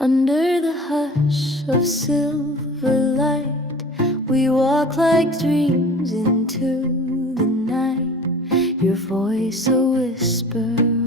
Under the hush of silver light, we walk like dreams into the night. Your voice a whisper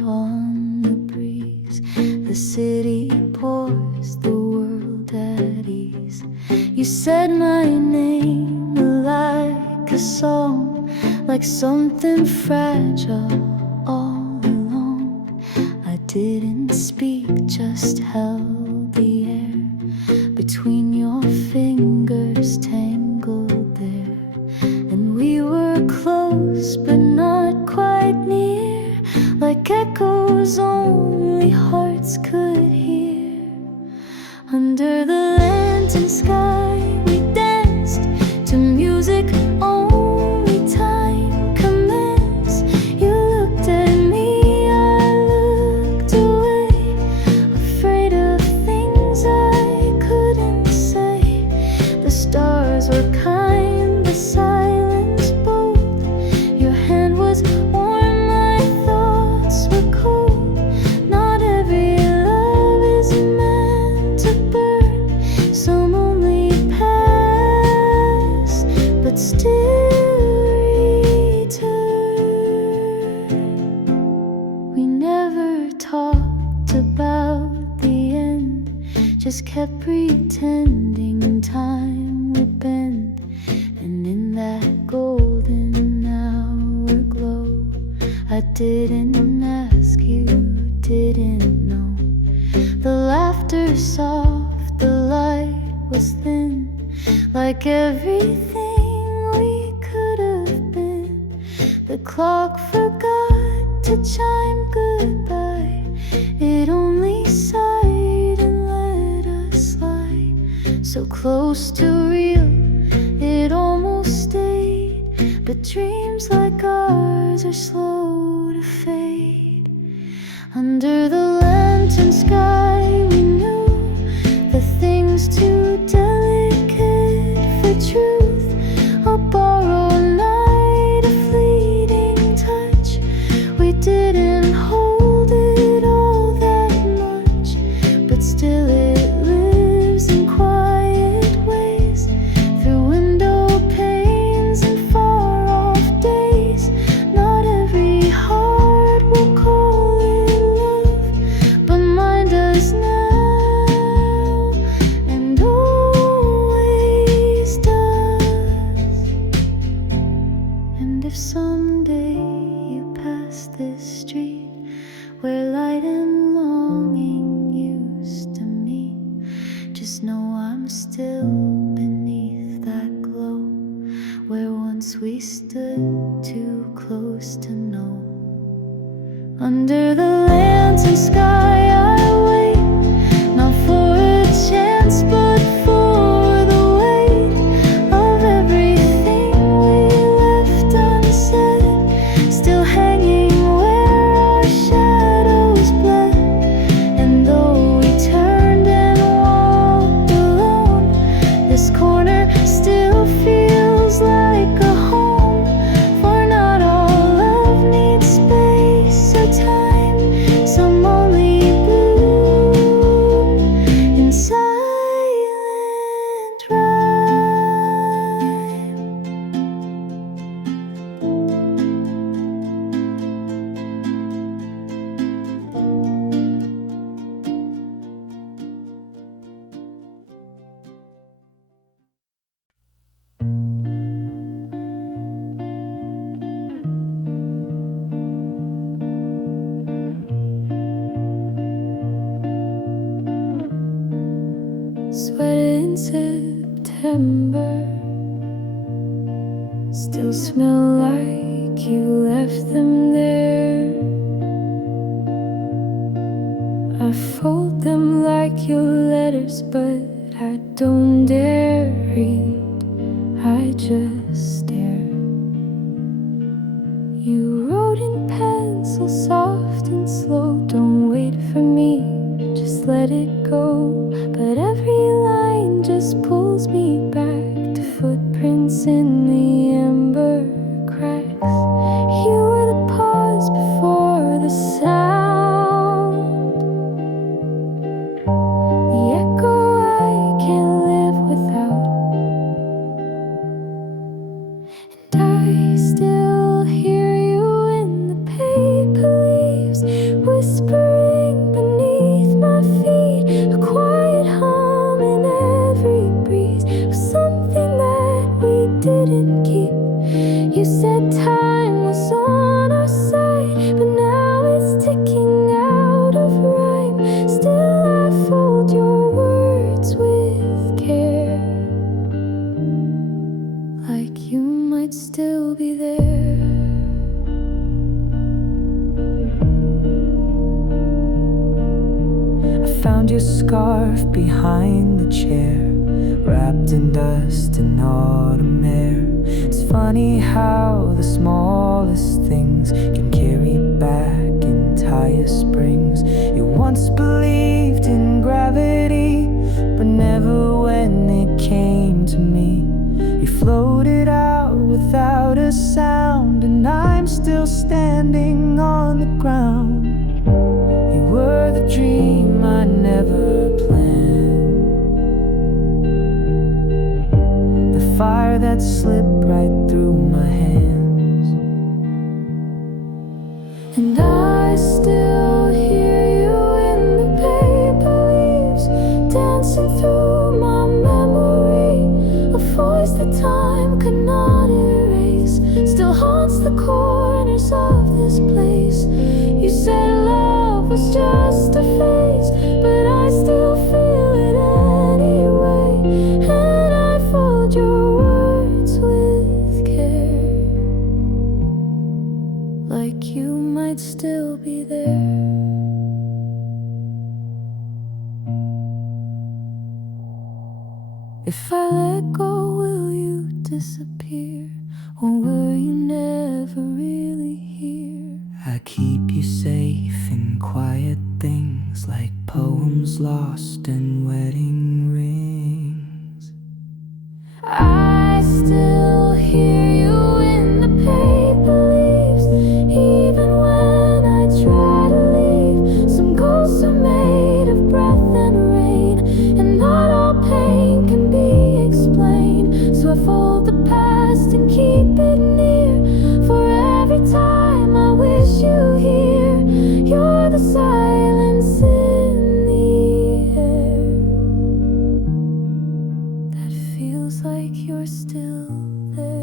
on the breeze. The city pours, the world at ease. You said my name like a song, like something fragile all alone. I didn't speak, just held the air between your fingers tangled there. And we were close but not quite near, like echoes only hearts could hear. Under the lantern sky we danced to music only time commands. You looked at me, I looked away, afraid of things I couldn't say. The stars were kind, the silence bold. Your hand was warm, my thoughts were cold. Not every love is meant to burn, some only pass, but still return. We never talked about the end, just kept pretending time would bend. And in that golden hour glow, I didn't ask, you didn't know. The laughter soft, the light was thin, like everything we could have been. The clock forgot to chime goodbye, it only sighed and let us slide. So close to real, it almost stayed. But dreams like ours are slow to fade. Under the lantern sky we knew the things too delicate for truth. A borrowed night, a fleeting touch. We didn't hold it all that much, but still it lives in quiet ways, through window panes and far off days. Not every heart will call it love, but mine does now, and always does. And if someday you pass this street where light and longing used to meet, just know I'm still beneath that glow, where once we stood too close to know. Under the lantern sky I wait, not for a chance but for the weight of everything we left unsaid, still hanging where our shadows bled. And though we turned and walked alone, this corner still feels like a home. For not all love needs space or time, some only bloom in silent rhyme. Sweater in September, still smell like you left them there. I fold them like your letters, but I don't dare read, I just stare. You wrote in pencil, soft and slow, don't wait for me, just let it go. But every line just pulls me back to footprints in the amber cracks. You were the pause before the sound, the found your scarf behind the chair, wrapped in dust and autumn air. It's funny how the smallest things can carry back entire springs. You once believed in gravity, but never when it came to me. You floated out without a sound, and I'm still standing on the ground. You were the dream I never planned, the fire that slipped right through my hands. And I still hear you in the paper leaves, dancing through my memory. A voice that time could not erase still haunts the corners of this place. You said love was just a phase, but I still feel it anyway. And I fold your words with care, like you might still be there. If I let go, will you disappear? Or were you never really here? I keep you safe in quiet things, like poems lost in wedding rings. I still hear you in the paper leaves, even when I try to leave. Some ghosts are made of breath and rain, and not all pain can be explained. So I fold the past and keep it near, for every time I wish you here. You're the silence in the air that feels like you're still there.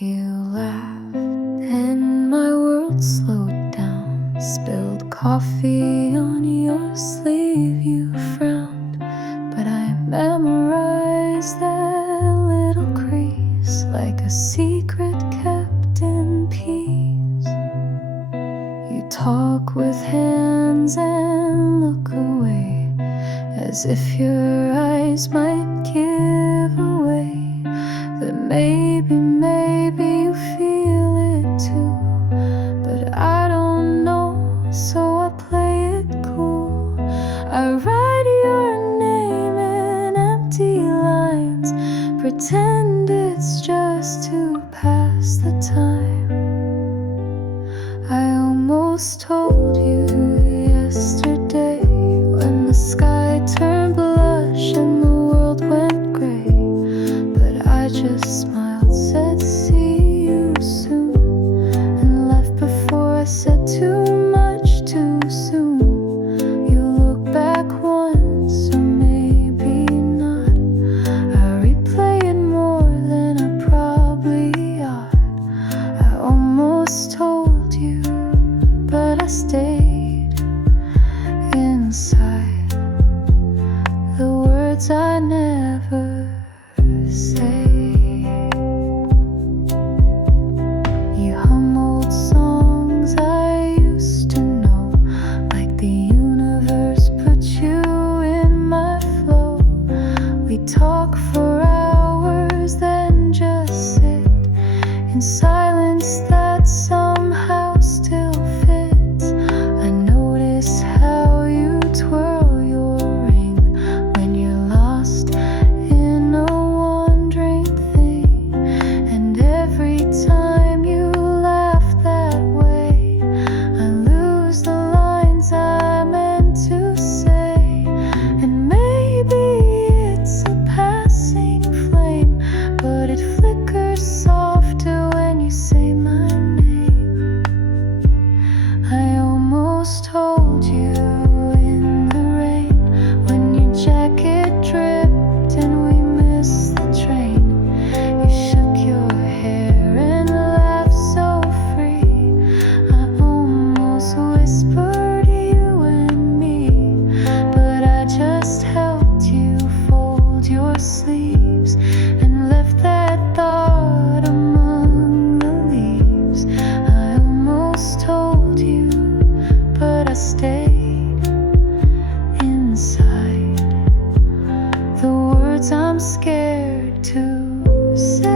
You laughed and my world slowed down, spilled coffee on your sleeve. You frowned, but I memorized that little crease, like a secret kept in peace. You talk with hands and look away, as if your eyes might give away that maybe you feel it too. But I don't know, so I play it cool. I write your name in empty lines, pretend it's just to pass the time. I almost told you yesterday, when the sky turned blush and the world went gray, but I just smiled, said see you soon, and left before I said too much too soon. You look back once, or maybe not. I replay it more than I probably ought. I almost told you, but I stayed inside the words I never say. You hum old songs I used to know, like the universe put you in my flow. We talk for hours, then just sit in silence that somehow still fits. I notice how you twirl your ring when you're lost in a wandering thing. And every time you laugh that way, I lose the lines I meant to say. And maybe it's a passing flame, but it flickers softer when you say my name. sleeves and left that thought among the leaves. I almost told you, but I stayed inside. The words I'm scared to say.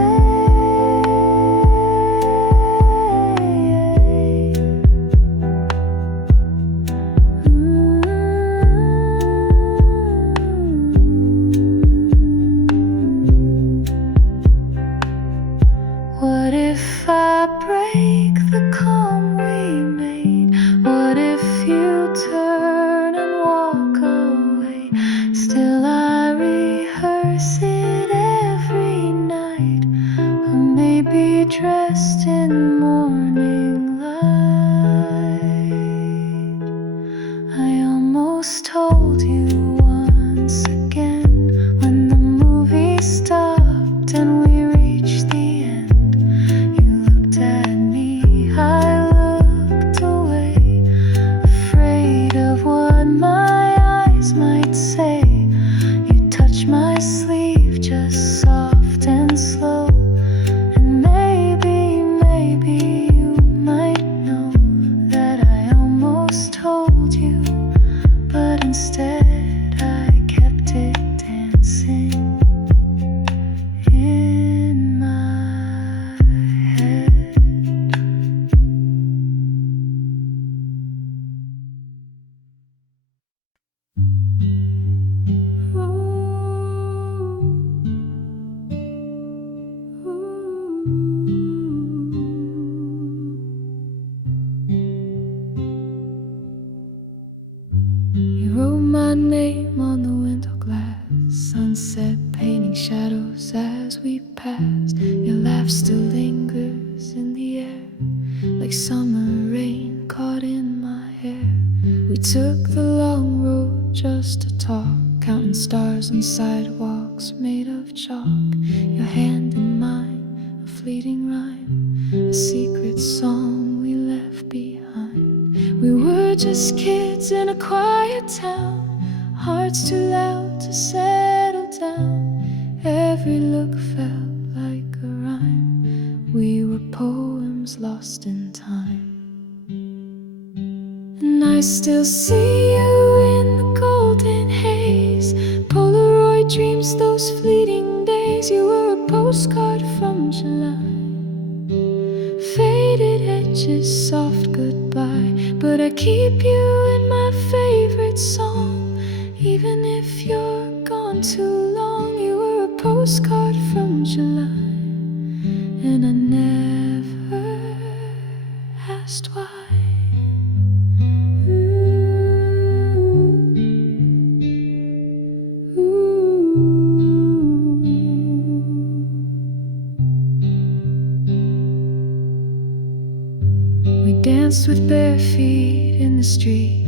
What if I break the calm we made? What if you turn and walk away? Still I rehearse it every night. Or maybe dressed in morning light. I almost told you once again, when the movie stopped and we reached the end. My sleeve just soft and slow, and maybe you might know that I almost told you, but instead I kept it dancing in my head. You wrote my name on the window glass, sunset painting shadows as we passed. Your laugh still lingers in the air, like summer rain caught in my hair. We took the long road just to talk, counting stars on sidewalks made of chalk. Your hand in mine, a fleeting rhyme, a secret song we left behind. We were just kids in a quiet town, hearts too loud to settle down. Every look felt like a rhyme. We were poems lost in time. And I still see you in the golden haze, Polaroid dreams, those fleeting days. You were a postcard from July, faded edges, soft goodbye. But I keep you in my favorite song, even if you're gone too long. You were a postcard from July, and I never asked why. We danced with bare feet in the street,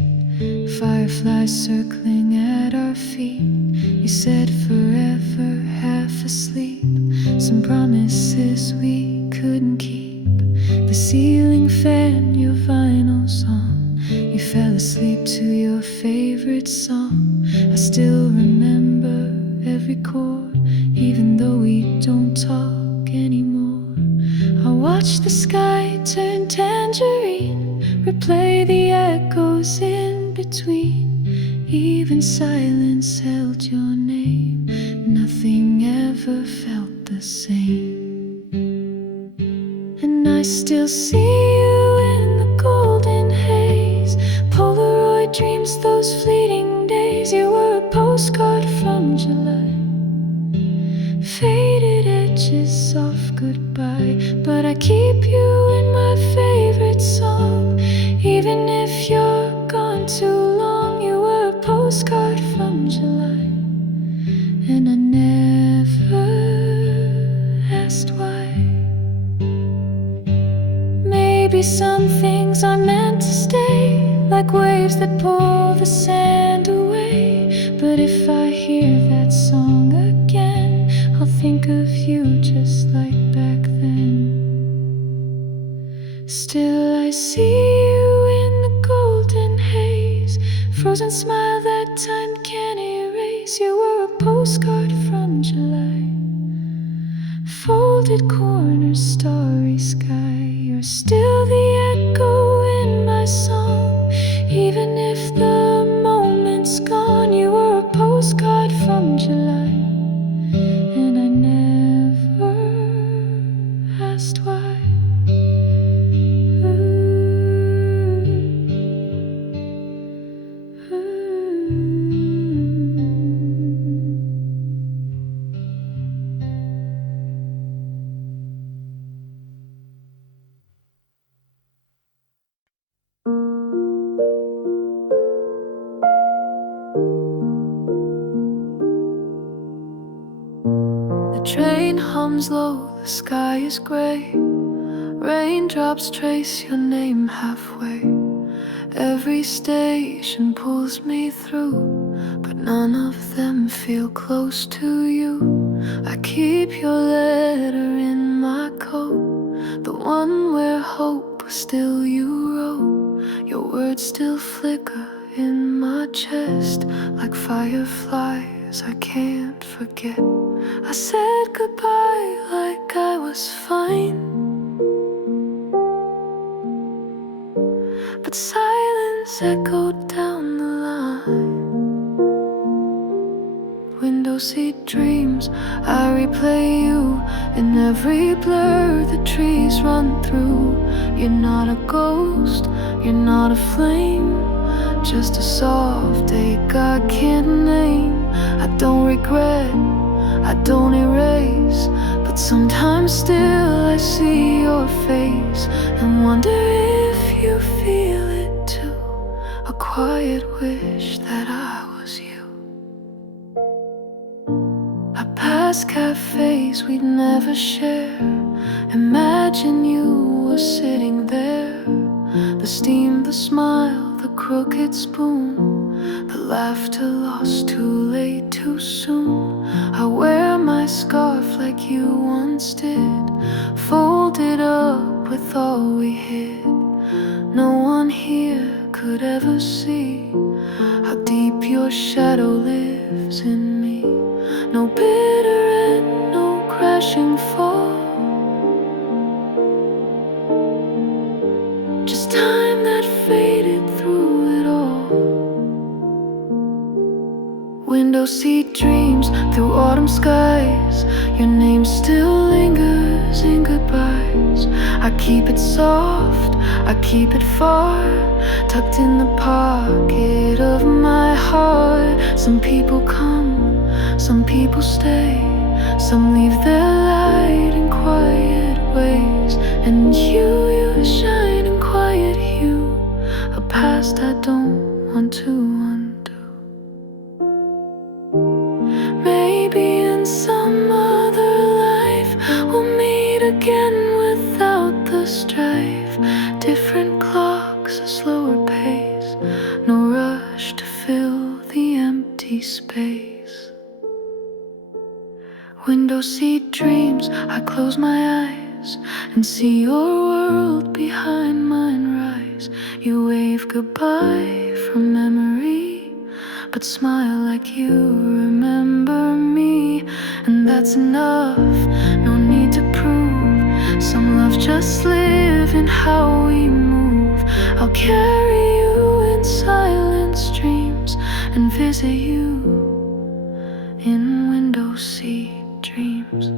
fireflies circling at our feet. You said forever, half asleep, some promises we couldn't keep. The ceiling fan, your vinyl song, you fell asleep to your favorite song. I still remember every chord, even though we don't talk anymore. I watch the sky turn tangerine, replay the echoes in between. Even silence held your name, nothing ever felt the same. And I still see you in the golden haze, Polaroid dreams, those fleeting days. You were a postcard from July, faded edges, soft goodbye. But I keep you in my favorite song, even if you're gone too long. You were a postcard from July, and I never asked why. Maybe some things are meant to stay, like waves that pull the sand away. But if I hear that song again, I'll think of you just like back then. Still I see you in the golden haze, frozen smile that time can't erase. You were a postcard from July, gilded corners, starry sky. You're still the echo in my song. Even if the moment's gone, you were a postcard from July. And I never asked why. The train hums low, the sky is gray. Raindrops trace your name halfway. Every station pulls me through, but none of them feel close to you. I keep your letter in my coat, the one where hope was still you wrote. Your words still flicker in my chest like fireflies I can't forget. I said goodbye like I was fine, but silence echoed down the line. Window seat dreams, I replay you in every blur the trees run through. You're not a ghost, you're not a flame, just a soft ache I can't name. I don't regret, I don't erase, but sometimes still I see your face and wonder if you feel it too. A quiet wish that I was you. I pass cafes we'd never share. Imagine you were sitting there. The steam, the smile, the crooked spoon, the laughter lost too late, too soon. I wear my scarf like you once did, folded up with all we hid. No one here could ever see how deep your shadow lives in me. No bitter end, no crashing fall, just time that faded through it all. Window seat dreams through autumn skies. Your name still lingers in goodbyes. I keep it soft, I keep it far, tucked in the pocket of my heart. Some people come, some people stay, some leave their light in quiet ways. And you shine in quiet hue, a past I don't want to undo. Maybe in some other life we'll meet again without the strife. Different clocks, a slower pace, no rush to fill the empty space. Window seat dreams, I close my eyes and see your world behind mine rise. You wave goodbye from memory, but smile like you remember me. And that's enough, no need to prove. Some love just live in how we move. I'll carry you in silent streams and visit you in window seat dreams.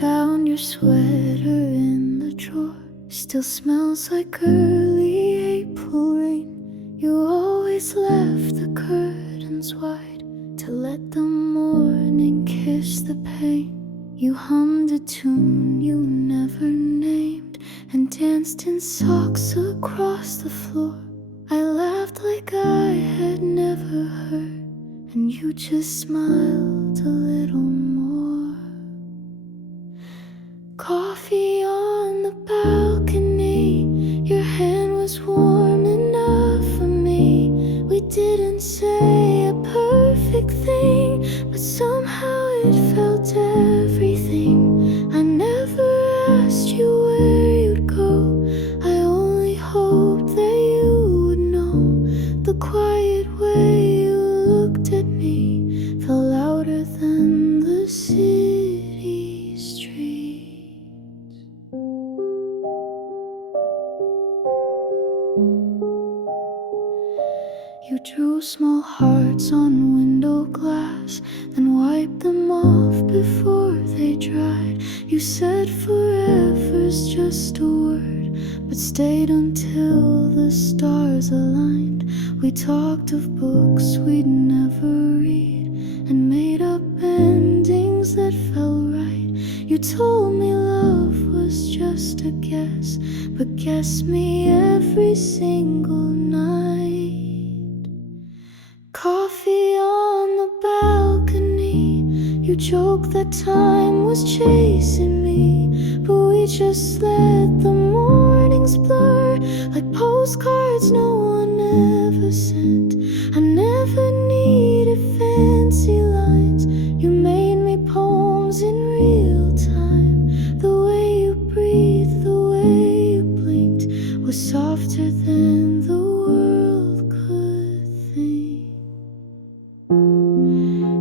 Found your sweater in the drawer, still smells like early April rain. You always left the curtains wide to let the morning kiss the pain. You hummed a tune you never named and danced in socks across the floor. I laughed like I had never heard, and you just smiled a little more. Coffee on the balcony, your drew small hearts on window glass, then wiped them off before they dried. You said forever's just a word, but stayed until the stars aligned. We talked of books we'd never read, and made up endings that felt right. You told me love was just a guess, but guess me every single night. Coffee on the balcony, you joked that time was chasing me, but we just let the mornings blur like postcards no one ever sent. I never needed fancy lines, you made me poems in real time. The way you breathed, the way you blinked was softer than the world could think.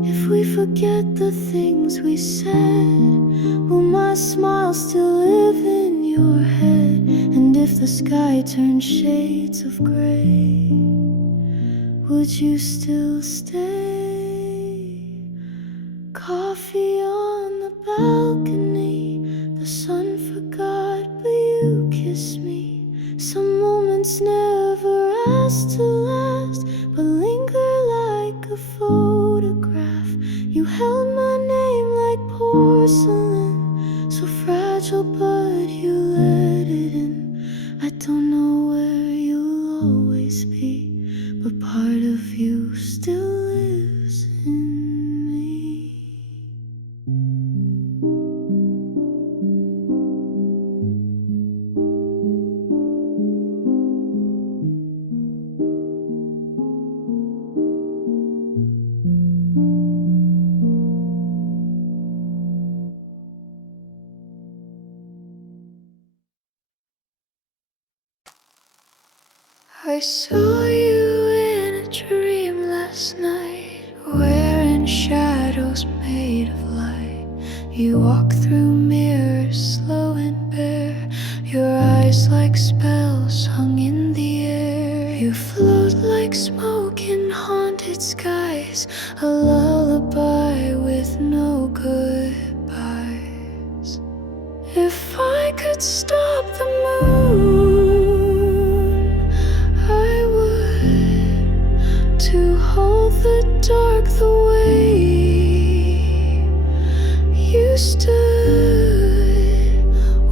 If we forget the things we said, will my smile still live in your head? And if the sky turned shades of gray, would you still stay? Coffee on the balcony, the sun forgot but you kissed me. Some moments never asked to last, but linger like a photograph. You held my name like porcelain, so fragile but you let it in. I don't know where you'll always be, but part of you still lives in me. I saw you in a dream last night, wearing shadows made of light. You walk through mirrors, slow and bare, your eyes like spells hung in the air. You float like smoke in haunted skies, a lullaby with no goodbyes. If I could stop the moon, I would, to hold the dark the way you stood,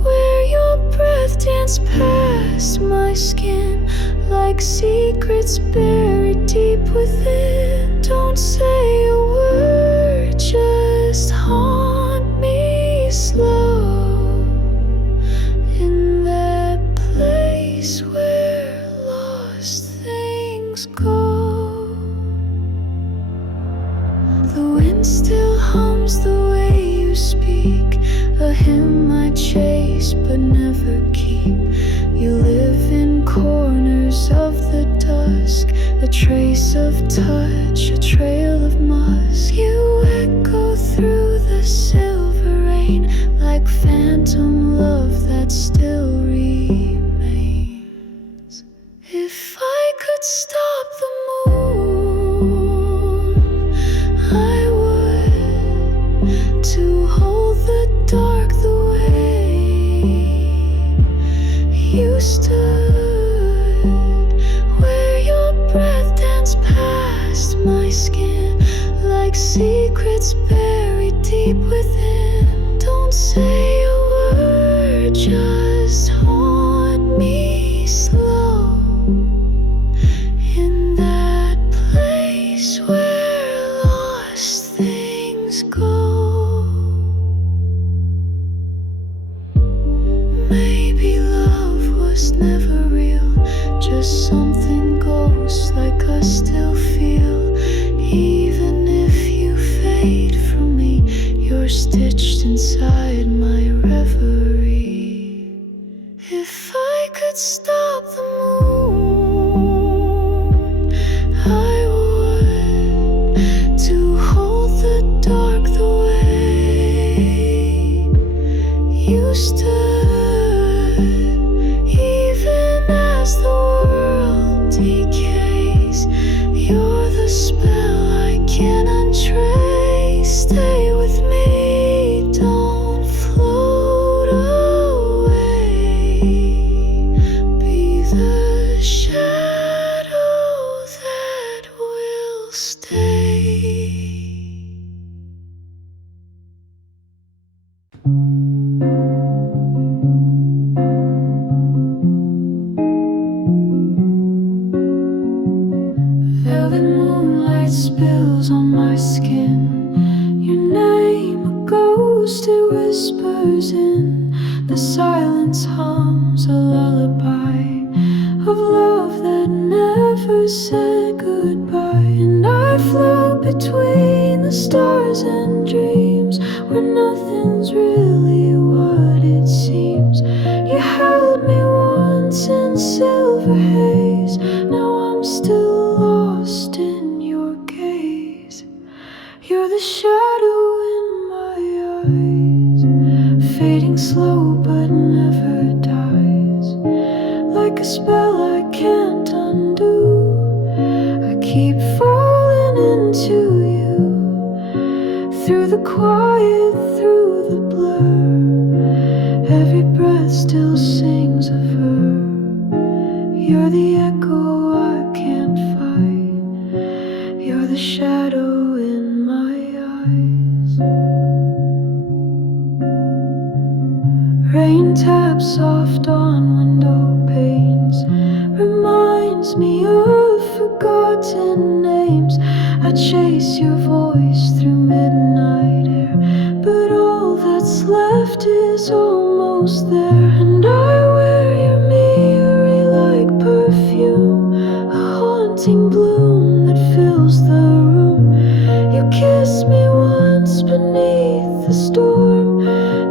where your breath danced past my skin like secrets buried deep within. Don't say a word, just haunt me slow in that place where lost things go. The wind still hums the way you speak, a hymn I chase but never keep. You live in corners of the dusk, a trace of touch, a trail of musk. You echo through the silver rain like phantom love that still remains. If I could stop the moon, I would, to hold the dark the way you stood, where your breath danced past my skin like secrets buried deep within. Don't say a word, just haunt me slow in that place where lost things go. Maybe love was never real, just something ghosts like us still feel. Even if you fade from me, you're stitched inside my reverie. If I could stop the moon, I would, to hold the dark the way you stood, even as the world decays. The silence hums a lullaby of love that never said goodbye. And I float between the stars and dreams where nothing's really what it seems. You held me once in silver haze, now I'm still lost in your gaze. You're the shadow in my eyes, fading slow but never dies. Like a spell I can't undo, I keep falling into you. Through the quiet, through the blur, every breath still sings of her. You're the echo I can't fight, you're the shadow in my eyes. Rain taps soft on window panes, reminds me of forgotten names. I chase your voice through midnight air, but all that's left is almost there. And I wear your memory like perfume, a haunting bloom that fills the room. You kissed me once beneath the storm,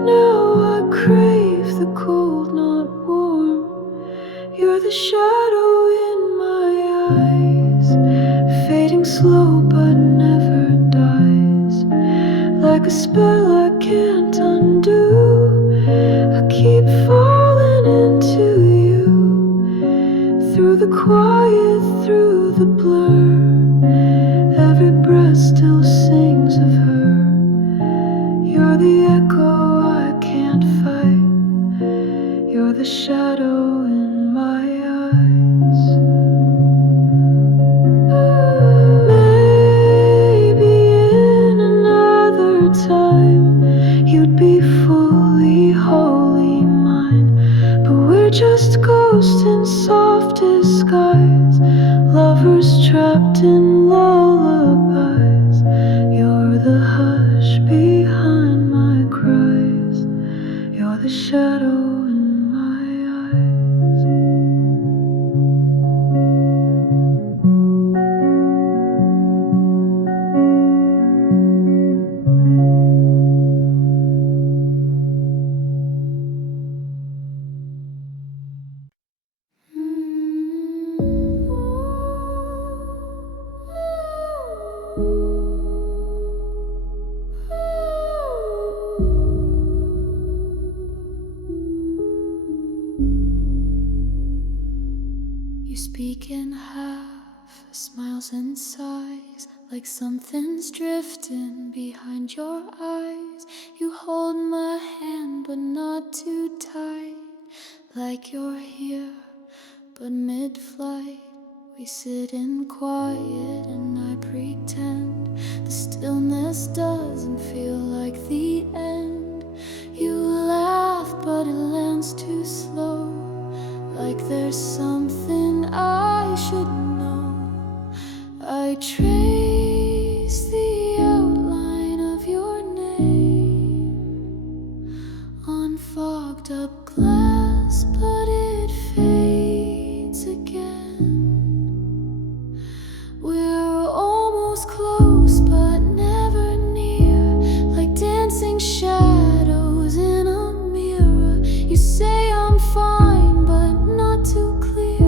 now I crave the cold, not warm. You're the shadow in my eyes, fading slow but never dies. Like a spell I can't undo, I keep falling into you. Through the quiet, through the blur, every breath still sings of her. You're the echo I can't fight, you're the shadow in my eyes. Maybe in another time you'd be fully, wholly mine, but we're just ghosts in soft disguise, lovers trapped in lullabies. You're the hush behind my cries, you're the shadow in my eyes. You speak in half, smiles and sighs, like something's drifting behind your eyes. You hold my hand but not too tight, like you're here but mid-flight. We sit in quiet and I pretend the stillness doesn't feel like the end. You laugh but it lands too slow, like there's something I should know. I trace the outline of your name on fogged up glass, but it fades again. We're almost close but never near, like dancing shadows in a mirror. You say I'm fine but not too clear,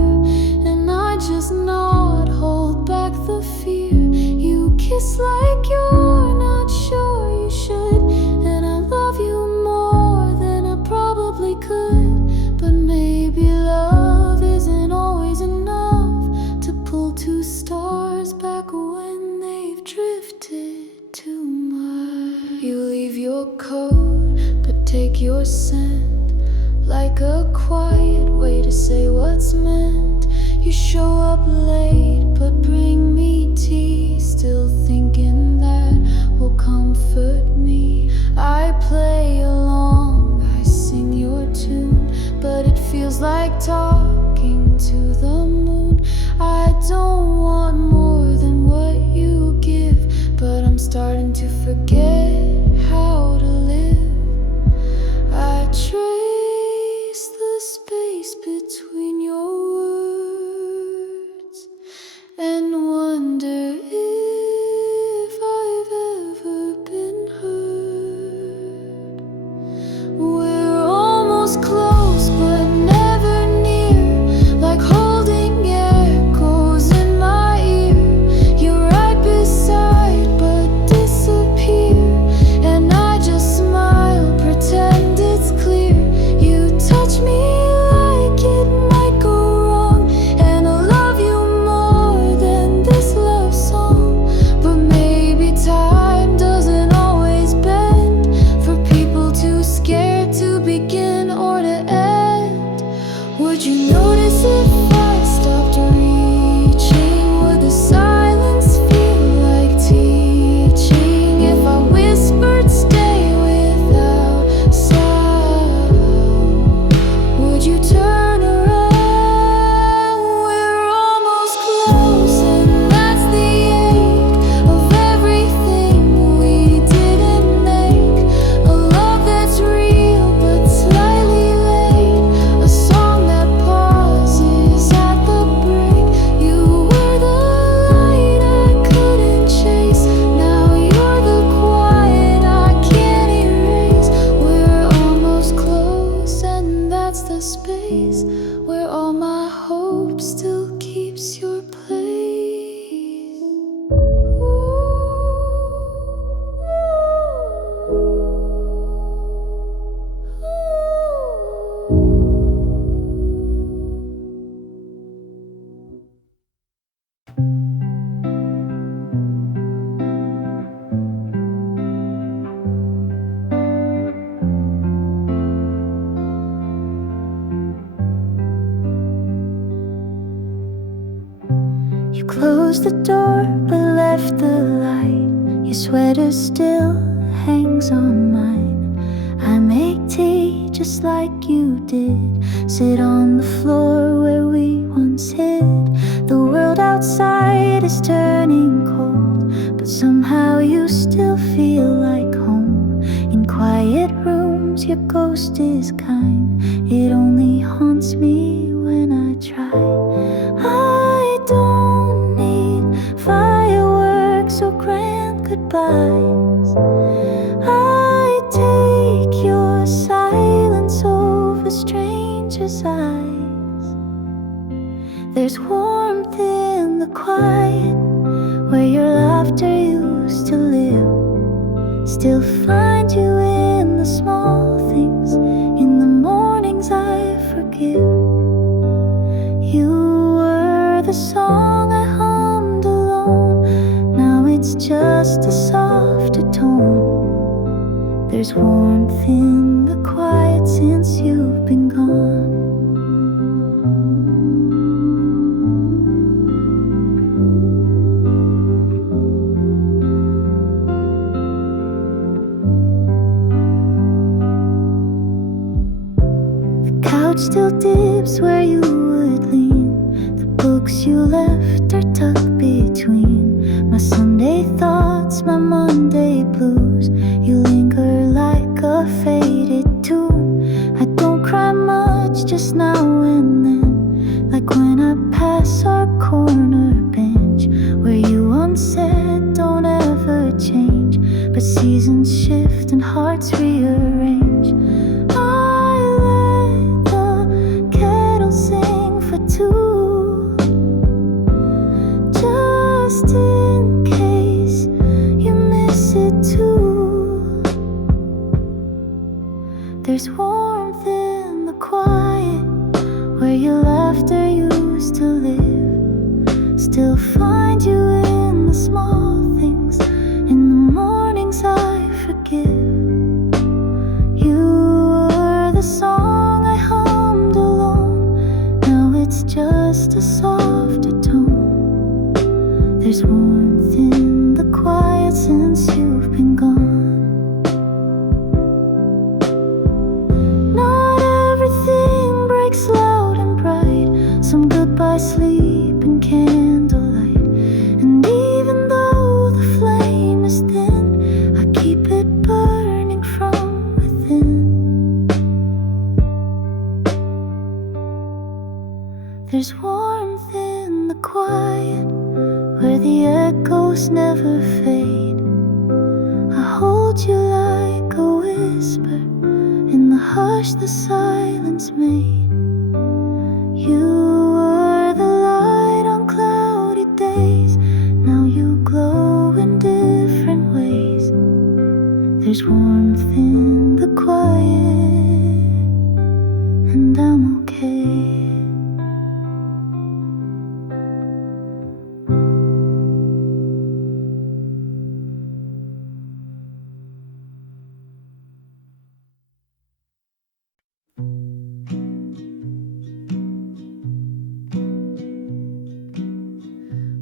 and I just nod, hold back the fear. You kiss like you're not sure you should, and I love you more than I probably could. But maybe love isn't always enough to pull two stars back when they've drifted too much. You leave your coat but take your scent, like a quiet way to say what's meant. You show up late but bring me tea, still thinking that will comfort me. I play along, I sing your tune, but it feels like talking to the moon. I don't want more than what you give, but I'm starting to forget how to live. I trade it's the space where all my hope still keeps your place. You closed the door but left the light. Your sweater still hangs on mine. I make tea just like you did. Sit on the floor where we once hid. The world outside is turning cold, but somehow you still feel like home. In quiet rooms your ghost is kind. It only haunts me when I try. I don't need fireworks or grand goodbyes. I take your silence over strangers' eyes. There's warmth in the quiet where your laughter used to live. Still find you in the small things. In the mornings I forgive. You were the song I hummed alone. Now it's just a softer tone. There's warmth in the quiet since you've been gone. The couch still dips where you would lean. The books you left are tucked between my Sunday thoughts, my Monday blues. You linger like a faded tune. I don't cry much, just now and then, like when I pass our corner bench, where you once said don't ever change. But seasons shift and hearts rearrange. I let the kettle sing for two, just in case you miss it too. There's warmth in the quiet where your laughter used to live. Still find you in the small things. In the mornings I forgive. You were the song I hummed alone. Now it's just a softer tone. There's warmth in the quiet since you've been gone. Not everything breaks loud and bright. Some goodbye sleep in candlelight. And even though the flame is thin, I keep it burning from within. There's warmth in the quiet where the echoes never fade. I hold you like a whisper in the hush the silence made. You were the light on cloudy days. Now you glow in different ways. There's warmth in the quiet, and I'm okay.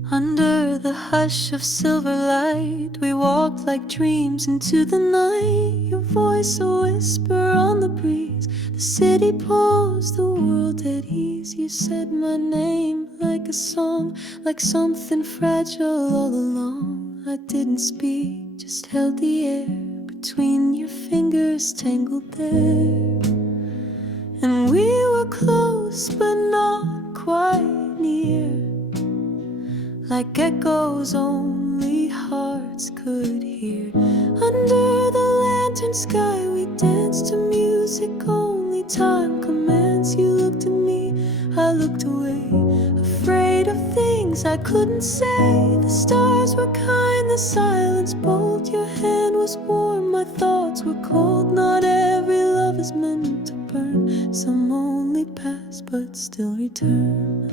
Under the hush of silver light, we walked like dreams into the night. Your voice a whisper on the breeze. The city paused, the world at ease. You said my name like a song, like something fragile all along. I didn't speak, just held the air between your fingers tangled there. And we were close but not quite near, like echoes only hearts could hear. Under the lantern sky we danced to music only time commanded. once you looked at me, I looked away, afraid of things I couldn't say. The stars were kind, the silence bold. Your hand was warm, my thoughts were cold. Not every love is meant to burn. Some only pass but still return.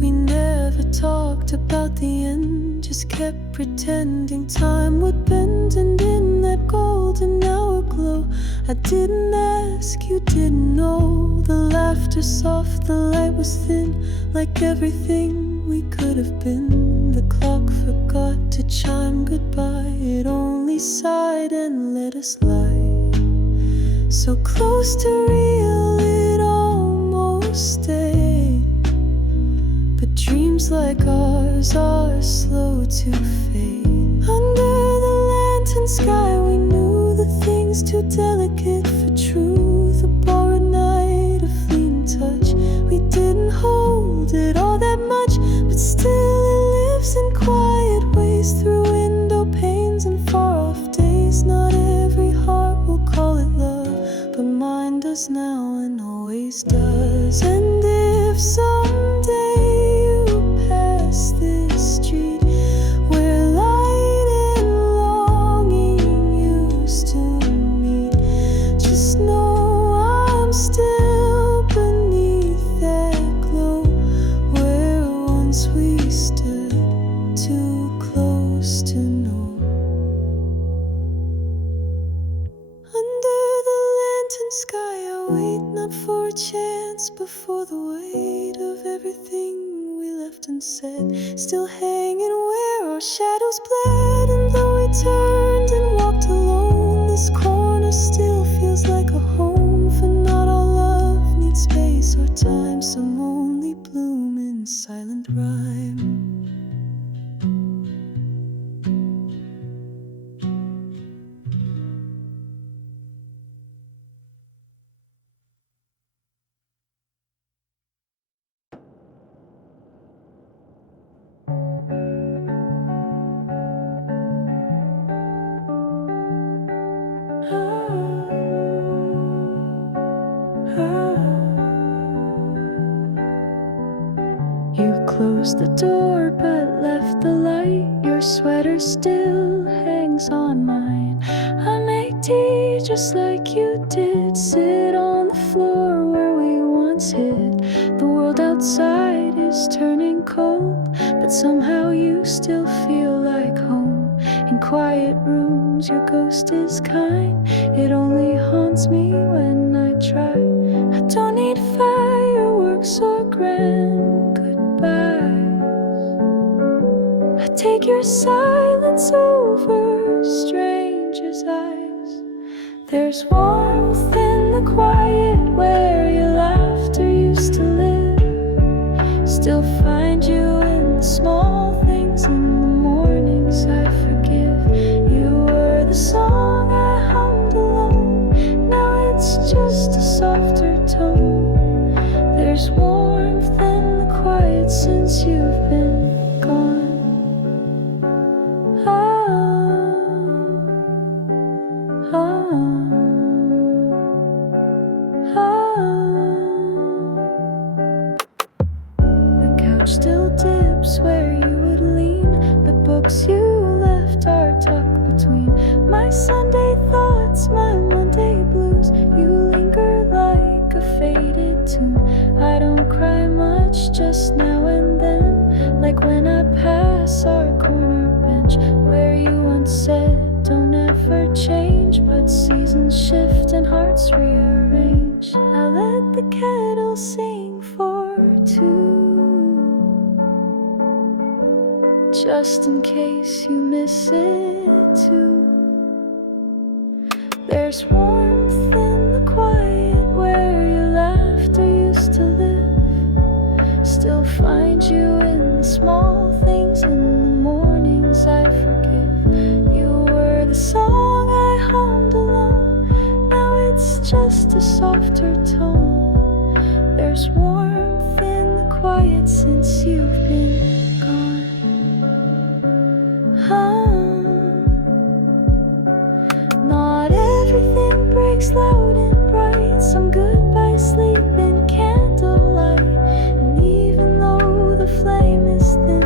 We never talked about the end, just kept pretending time would bend. And in that golden hour glow, I didn't ask, you didn't know. The laughter soft, the light was thin, like everything we could have been. The clock forgot to chime goodbye, it only sighed and let us lie. So close to real, it almost stayed. But dreams like ours are slow to fade. Under the lantern sky, we knew the things too delicate for truth. A borrowed night, a fleeting touch. We didn't hold it all that much, but still it lives in quiet ways, through window panes and far-off days. Not every heart will call it love, but mine does now and always does. And if someday this street where light and longing used to meet, just know I'm still beneath that glow where once we stood too close to know. Under the lantern sky, I wait not for a chance, but for the weight of everything we left unsaid, still hanging where our shadows bled. And though we turned and walked alone, this corner still feels like a home. For not all love needs space or time, some only bloom in silent rhyme. You closed the door but left the light. Your sweater still hangs on mine. I make tea just like you did, sit on the floor where we once hid. The world outside is turning cold, but somehow you still feel like home. In quiet rooms your ghost is kind, it only haunts me when I try. I don't need fireworks or grand goodbyes. I take your silence over strangers' eyes. There's warmth in the quiet where your laughter used to live. Still find you in the small things, in the mornings I forgive. You were the song I hummed alone, now it's just a softer tone. There's warmth in the quiet since you've been gone. The couch still dips where you would lean. The books you left are tucked between my Sunday thoughts, my Monday blues. You linger like a faded tune. I don't cry much, just now and then, like when I pass our corner bench where you once said don't ever change. But seasons shift and hearts rearrange. I let the kettle sing for two, just in case you miss it too. There's warmth in the quiet where your laughter used to live. Still find you in the small things, in the mornings I forgive. You were the song I hummed alone, now it's just a softer tone. There's warmth in the quiet since you've been gone. Not Music's loud and bright, some goodbye sleep in candlelight. And even though the flame is thin,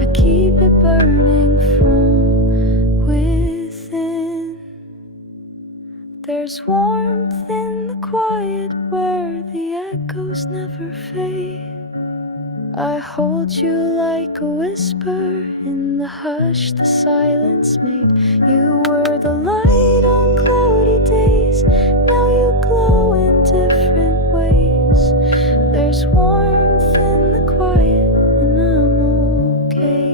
I keep it burning from within. There's warmth in the quiet where the echoes never fade. I hold you like a whisper in the hush the silence made. You were the light on cloudy days, now you glow in different ways. There's warmth in the quiet and I'm okay.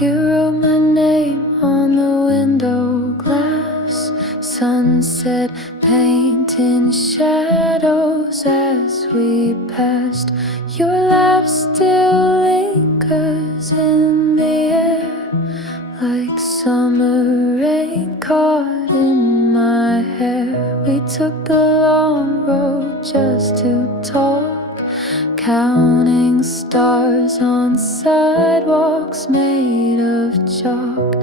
You wrote my name on the window glass. Sunset painting shadows as we passed. Your laugh still lingers in the air, like summer rain caught in my hair. We took the long road just to talk, counting stars on sidewalks made of chalk.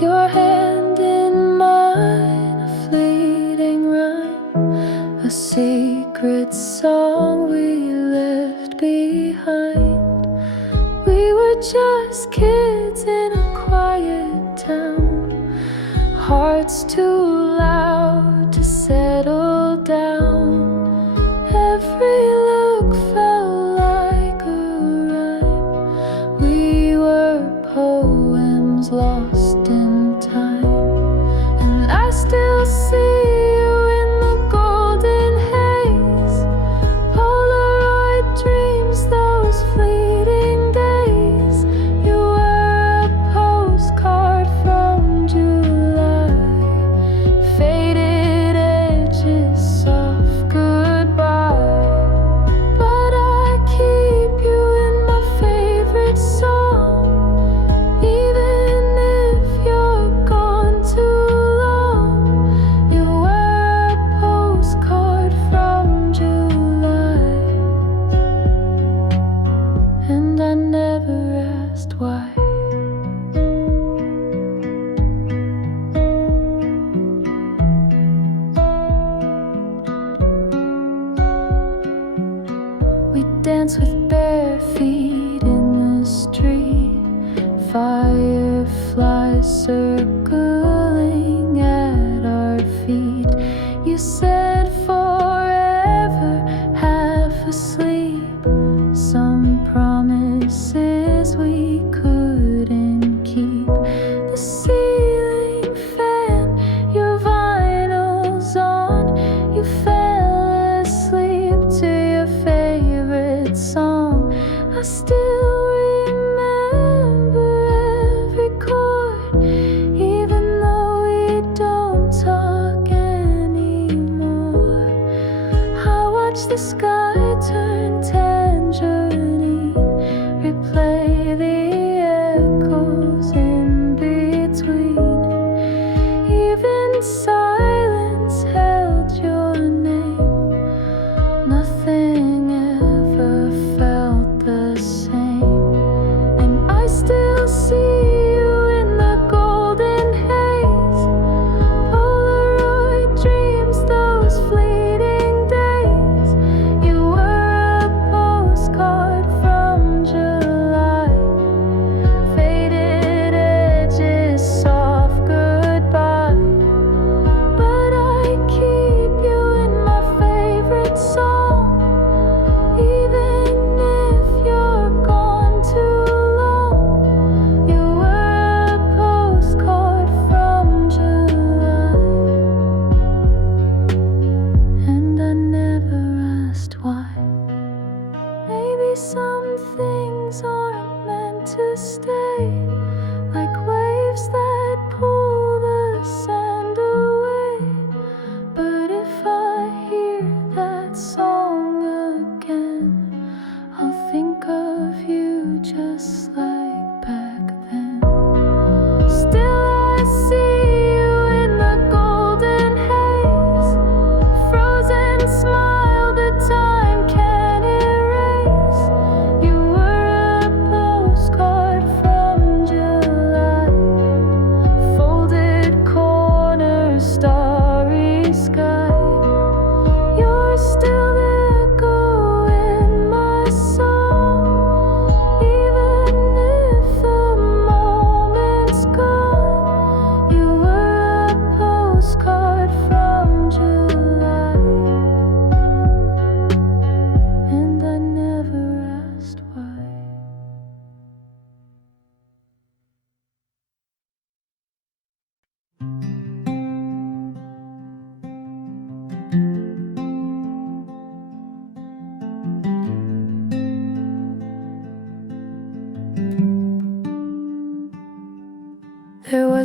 Your hand in mine, a fleeting rhyme, a secret song we left behind. We were just kids in a quiet town, hearts too loud to settle down. Every look felt like a rhyme. We were poems lost in time. And I still see you in the golden haze, Polaroid dreams, those fleeting days. You were a postcard from July, faded edges, soft goodbye. But I keep you in my favorite song, even if you're gone too long. You were a postcard from July, and I never asked why. We dance with bare feet in the street, fireflies circling at our feet. You said forever, half asleep, some promises we couldn't keep. The ceiling fan, your vinyl's on, you fell asleep to your favorite song. I still remember every chord, even though we don't talk anymore. I watch the sky turn tangerine, replay the echoes in between. Even silence held your name. Nothing ever felt the same. And I still see you in the golden haze, Polaroid dreams, those fleeting days. You were a postcard from July, faded edges, soft goodbye.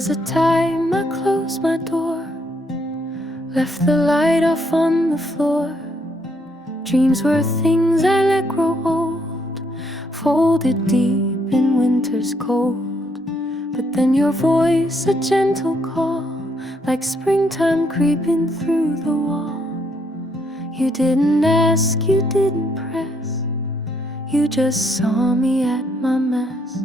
was a time I closed my door, left the light off on the floor. Dreams were things I let grow old, folded deep in winter's cold. But then your voice, a gentle call, like springtime creeping through the wall. You didn't ask, you didn't press, you just saw me at my mess.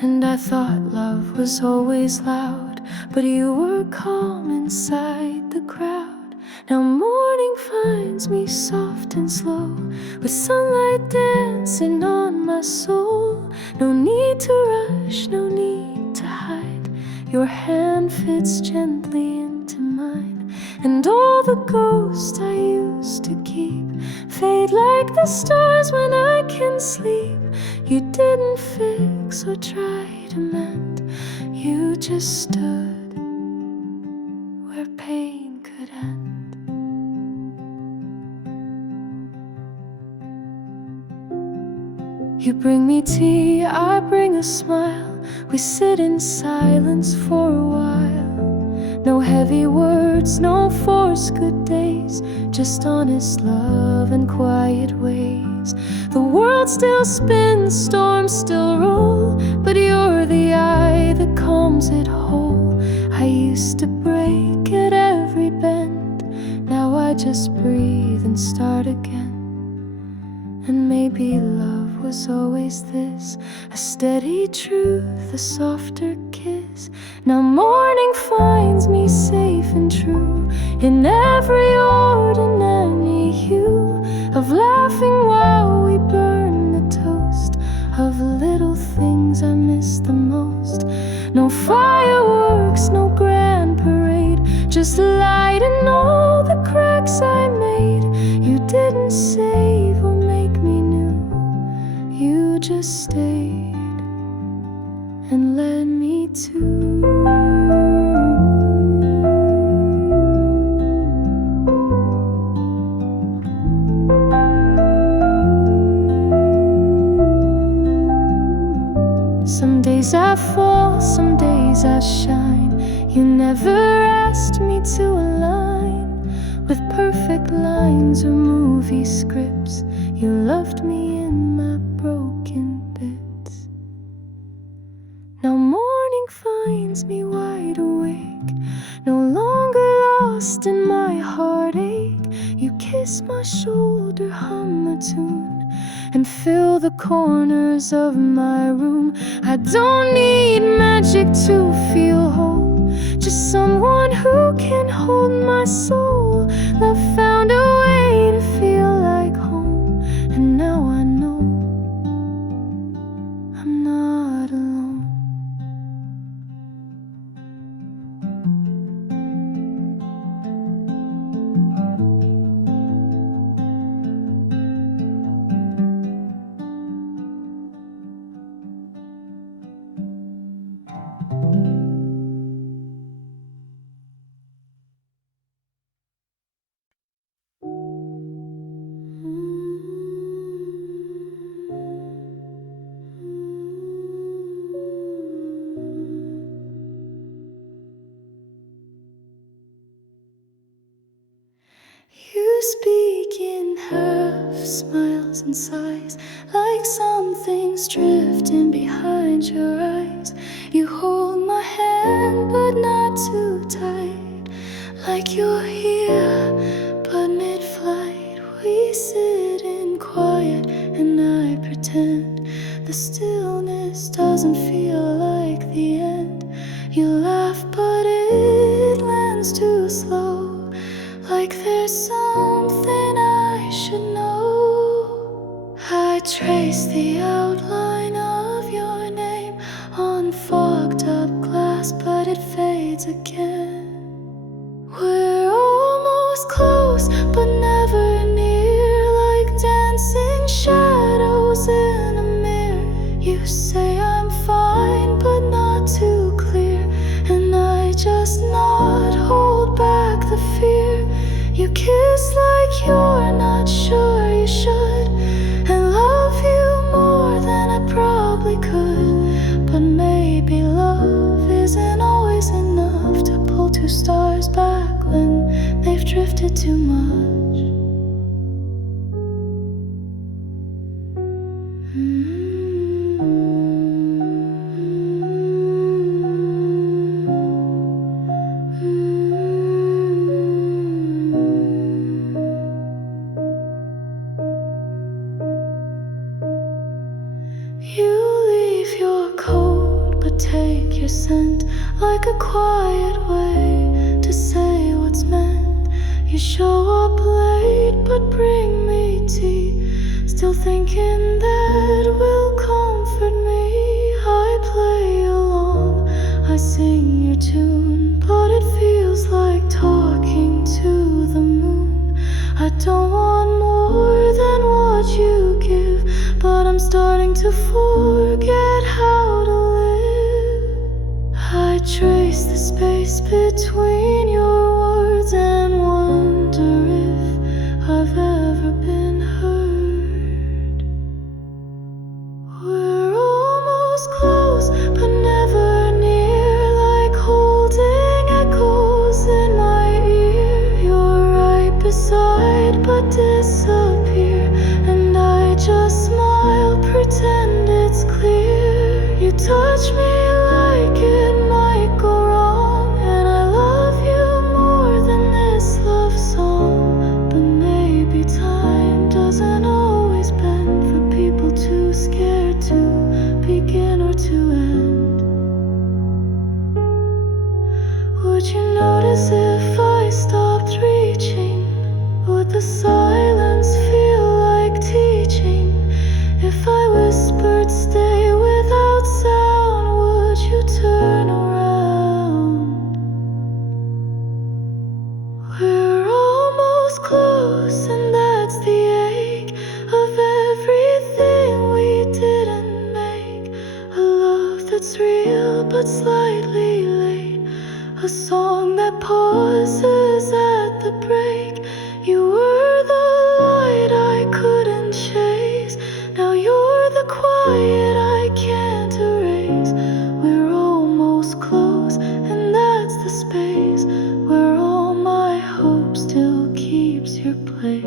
And I thought love was always loud, but you were calm inside the crowd. Now morning finds me soft and slow, with sunlight dancing on my soul. No need to rush, no need to hide, your hand fits gently into mine. And all the ghosts I used to keep fade like the stars when I can sleep. You didn't fix or try to mend, you just stood where pain could end. You bring me tea, I bring a smile. We sit in silence for a while. No heavy words, no forced good days, just honest love and quiet ways. The world still spins, storms still roll, but you're the eye that calms it whole. I used to break at every bend, now I just breathe and start again. And maybe love was always this, a steady truth, a softer kiss. Now morning finds me safe and true, in every ordinary hue of laughing while we burn the toast, of little things I miss the most. No fireworks, no grand parade, just light in all the cracks I made. You didn't save or make me new, you just stayed and led me to. Some days I fall, some days I shine. You never asked me to align with perfect lines or movie scripts. You loved me in my broken bits. Now morning finds me wide awake, no longer lost in my heartache. You kiss my shoulder, hum a tune, and fill the corners of my room. I don't need magic to feel whole, just someone who can hold my soul. Love found a way to feel like home, and now I know I'm not alone. You speak in half smiles and sighs, like something's drifting behind your eyes. You hold my hand but not too tight, like you're here but mid-flight. We sit in quiet and I pretend the stillness doesn't feel like the end. You laugh but it lands too slow, like there's something I should know. I trace the outline of your name on fogged up glass, but it fades again. We're almost close, but never near, like dancing shadows in a mirror. You say I'm fine, but not too clear, and I just nod, hold back the fear. You kiss like you're not sure you should, and love you more than I probably could. But maybe love isn't all the stars back when they've drifted too much. You leave your coat, but take your scent like a quiet way to say what's meant. You show up late, but bring me tea, still thinking that will comfort me. I play along, I sing your tune, but it feels like talking to the moon. I don't want more than what you give, but I'm starting to forget how to live. I trace the space between your words and wonder if I've ever been heard. We're almost close, but never near, like holding echoes in my ear. You're right beside, but disappear, and I just smile, pretend it's clear. You touch me like it might go wrong, and I love you more than this love song. But maybe time doesn't always bend for people too scared to begin or to end. Would you notice if I stopped reaching? Would the silence feel like teaching? If I whispered stay without sound, would you turn around? We're almost close, and that's the ache of everything we didn't make. A love that's real but slightly late, a song that pauses at the break. You were the light I couldn't chase, now you're the quiet I can't erase. We're almost close, and that's the space where all my hope still keeps your place.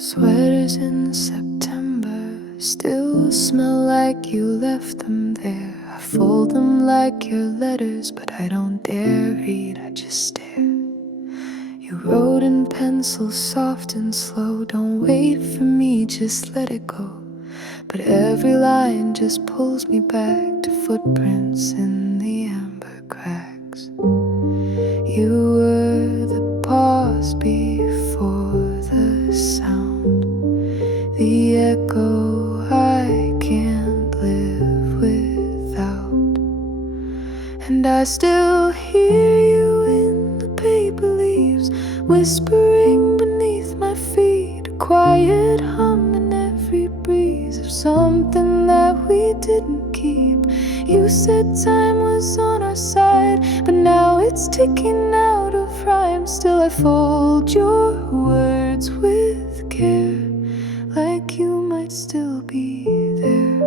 Sweaters in September still smell like you left them there. I fold them like your letters, but I don't dare read, I just stare. You wrote in pencil, soft and slow, don't wait for me, just let it go. But every line just pulls me back to footprints in the amber cracks. You were the pause before the sound, the echo I can't live without. And I still hear you in the paper leaves, whispering beneath my feet, a quiet hum in every breeze of something that we didn't keep. You said time was on our side, but now it's ticking out of rhyme. Still I fold your words with care, like you might still be there.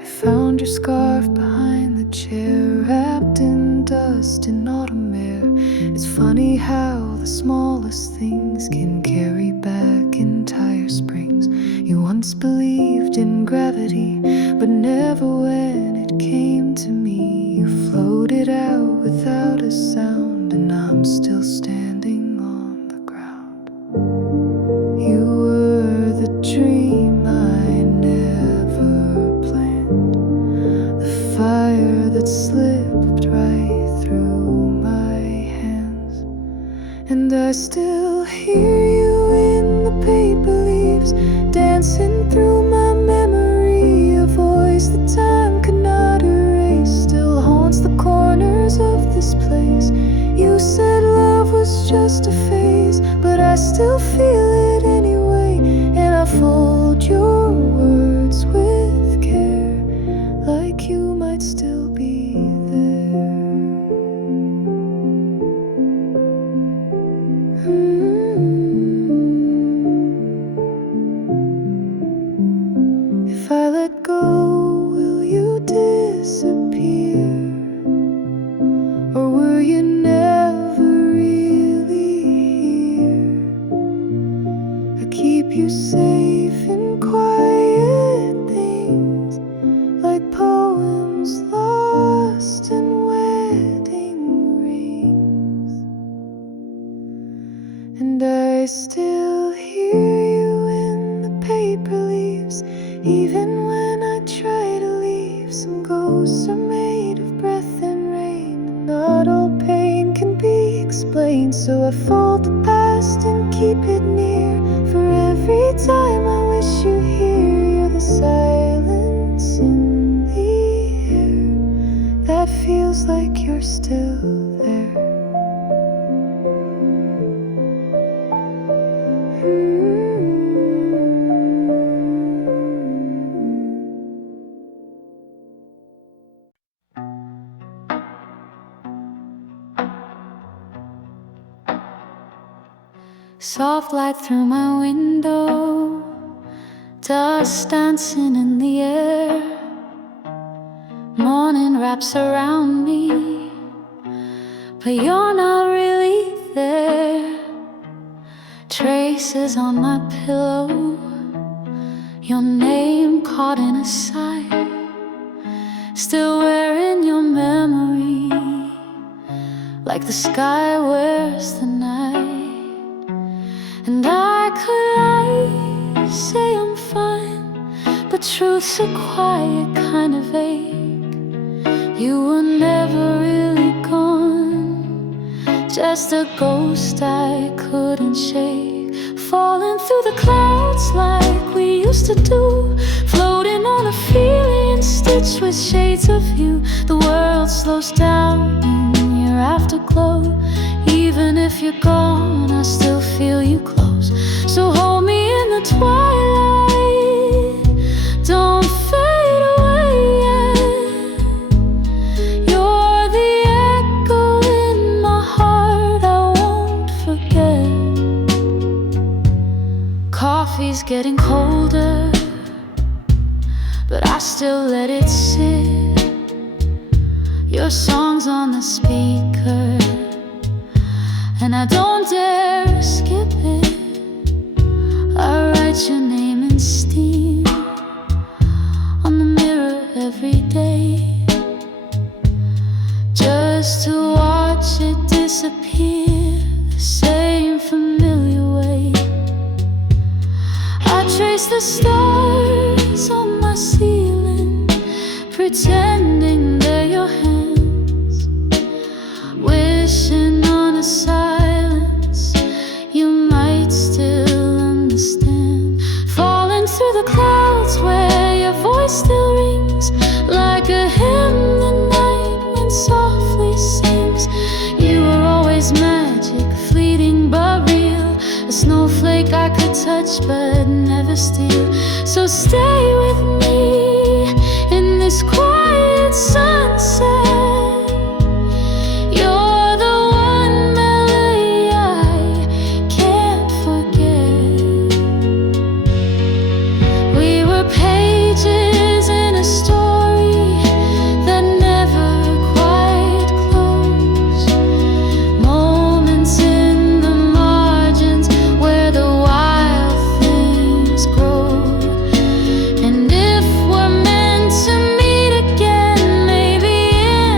I found your scarf behind the chair, wrapped in dust in autumn air. It's funny how the smallest things can carry back entire springs. You once believed in gravity, but never when it came to me. You floated out without a sound, and I'm still standing on the ground. You were the dream I never planned, the fire that slipped right through my hands. And I still hear you in the paper leaves, dancing through my memory. A voice that time could not erase still haunts the corners of this place. You said love was was just a phase, but I still feel it anyway. And I fold your words with care, like you might still be there. If I let go, will you disappear? Or were you never really here? I keep you safe in quiet things, like poems lost in wedding rings. And I still hear you in the paper leaves, even when I try to leave. Some ghosts are made of breath and rain, and not all pain can be explained. So I fold the past and keep it near, for every time I wish you here. You're the silence in the air that feels like you're still there. Soft light through my window, dust dancing in the air. Morning wraps around me, but you're not really there. Traces on my pillow, your name caught in a sigh, still wearing your memory, like the sky wears the night. And I could lie, say I'm fine, but truth's a quiet kind of ache. You were never really gone, just a ghost I couldn't shake. Falling through the clouds like we used to do, floating on a feeling stitched with shades of you. The world slows down in your afterglow. Even if you're gone, I still feel you close. So hold me in the twilight, don't fade away yet. You're the echo in my heart I won't forget. Coffee's getting colder, but I still let it sit. Your song's on the speaker, and I don't dare skip it. I write your name in steam on the mirror every day, just to watch it disappear the same familiar way. I trace the stars on my ceiling, pretending they're your hands, wishing on a silence you might still understand. Falling through the clouds where your voice still rings, like a hymn the night wind softly sings. You were always magic, fleeting but real, a snowflake I could touch but never steal. So stay with me in this quiet sunset. You're the one melody I can't forget. We were pages in a story that never quite closed, moments in the margins where the wild things grow. And if we're meant to meet again, maybe in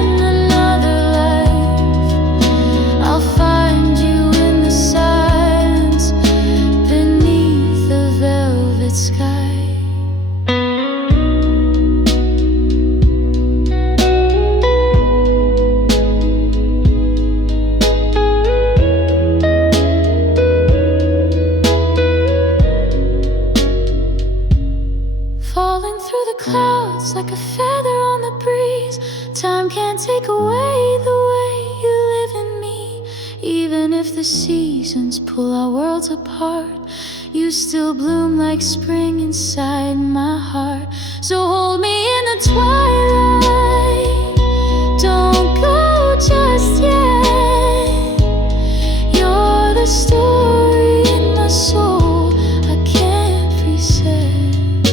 seasons pull our worlds apart, you still bloom like spring inside my heart. So hold me in the twilight, don't go just yet. You're the story in my soul I can't reset.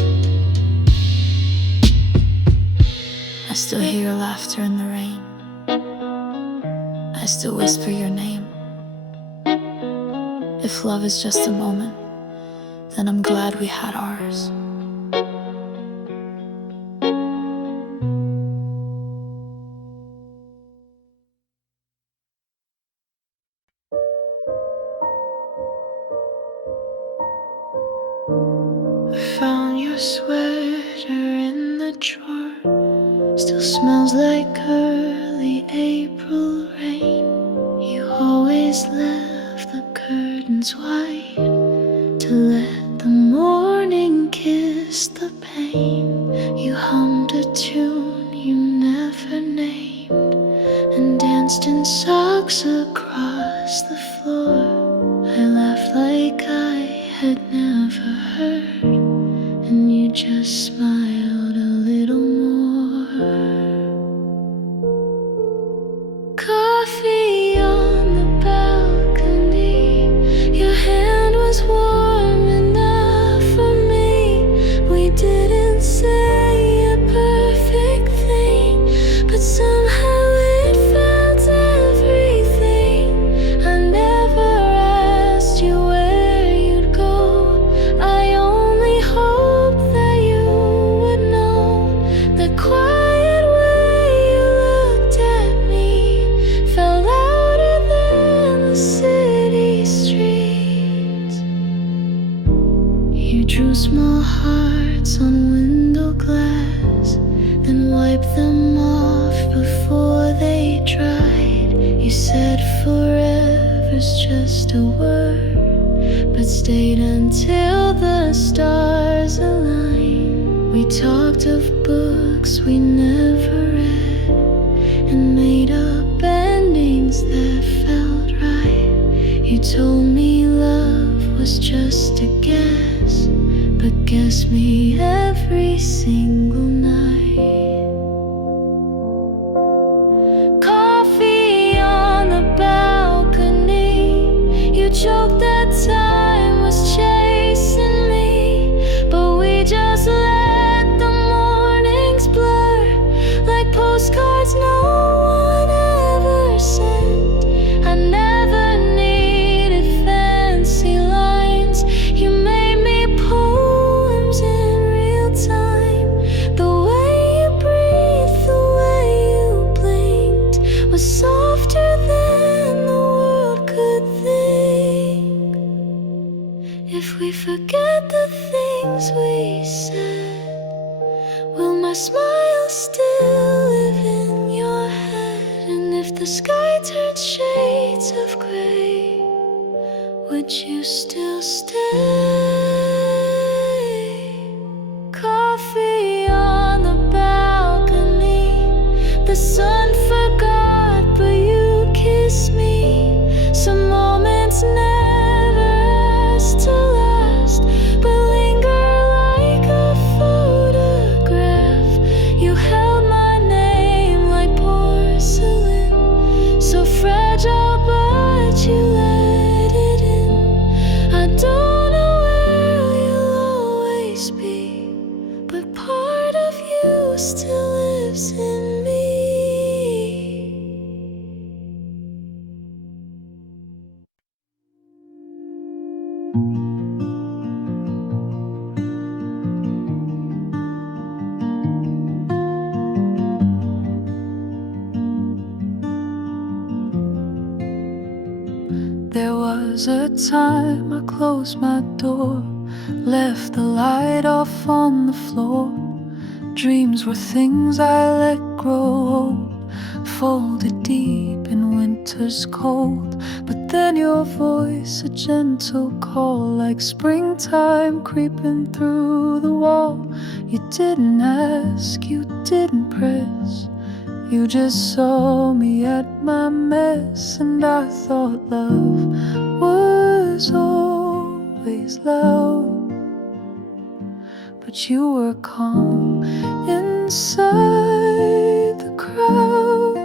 I still hear your laughter in the rain, I still whisper your name. If love is just a moment, then I'm glad we had ours. I found your sweater in the drawer, still smells like early April rain. You always left the curtains wide to let the morning kiss the pain. You hummed a tune you never named and danced in socks across the floor. I laughed like I had never heard, and you just smiled a little more. Coffee on the balcony, your hand was warm enough for me. We didn't say a perfect thing, but somehow it felt everything. I never asked you where you'd go, I only hoped that you would know. The quiet way you looked at me felt louder than the city streets. You drew small hearts on window glass, then wiped them off before they dried. You said forever's just a word, but stayed until the stars aligned. We talked of books we never read and made up endings that felt right. You told me love was just a guess, but guess me every single night. Coffee on the balcony, you joked that time was chasing me, but we just let the mornings blur like postcards no one ever sent. I never needed fancy lines, you made me poems in real time. The way you breathed, the way you blinked was softer than the world could think. If we forget the things we said, will my smile still live in your head? And if the sky turned shades of gray, would you still stay? Coffee on the balcony, the sun forgot, but you kissed me. Some moments never asked to last, but linger like a photograph. You held my name like porcelain, so fragile, but you let it in. I don't know where you'll always be, but part of you still lives in me. There was a time I closed my door, left the light off on the floor. Dreams were things I let grow old, folded deep in winter's cold. But then your voice, a gentle call, like springtime creeping through the wall. You didn't ask, you didn't press, You just saw me at my mess, and I thought love was always loud. But you were calm inside the crowd.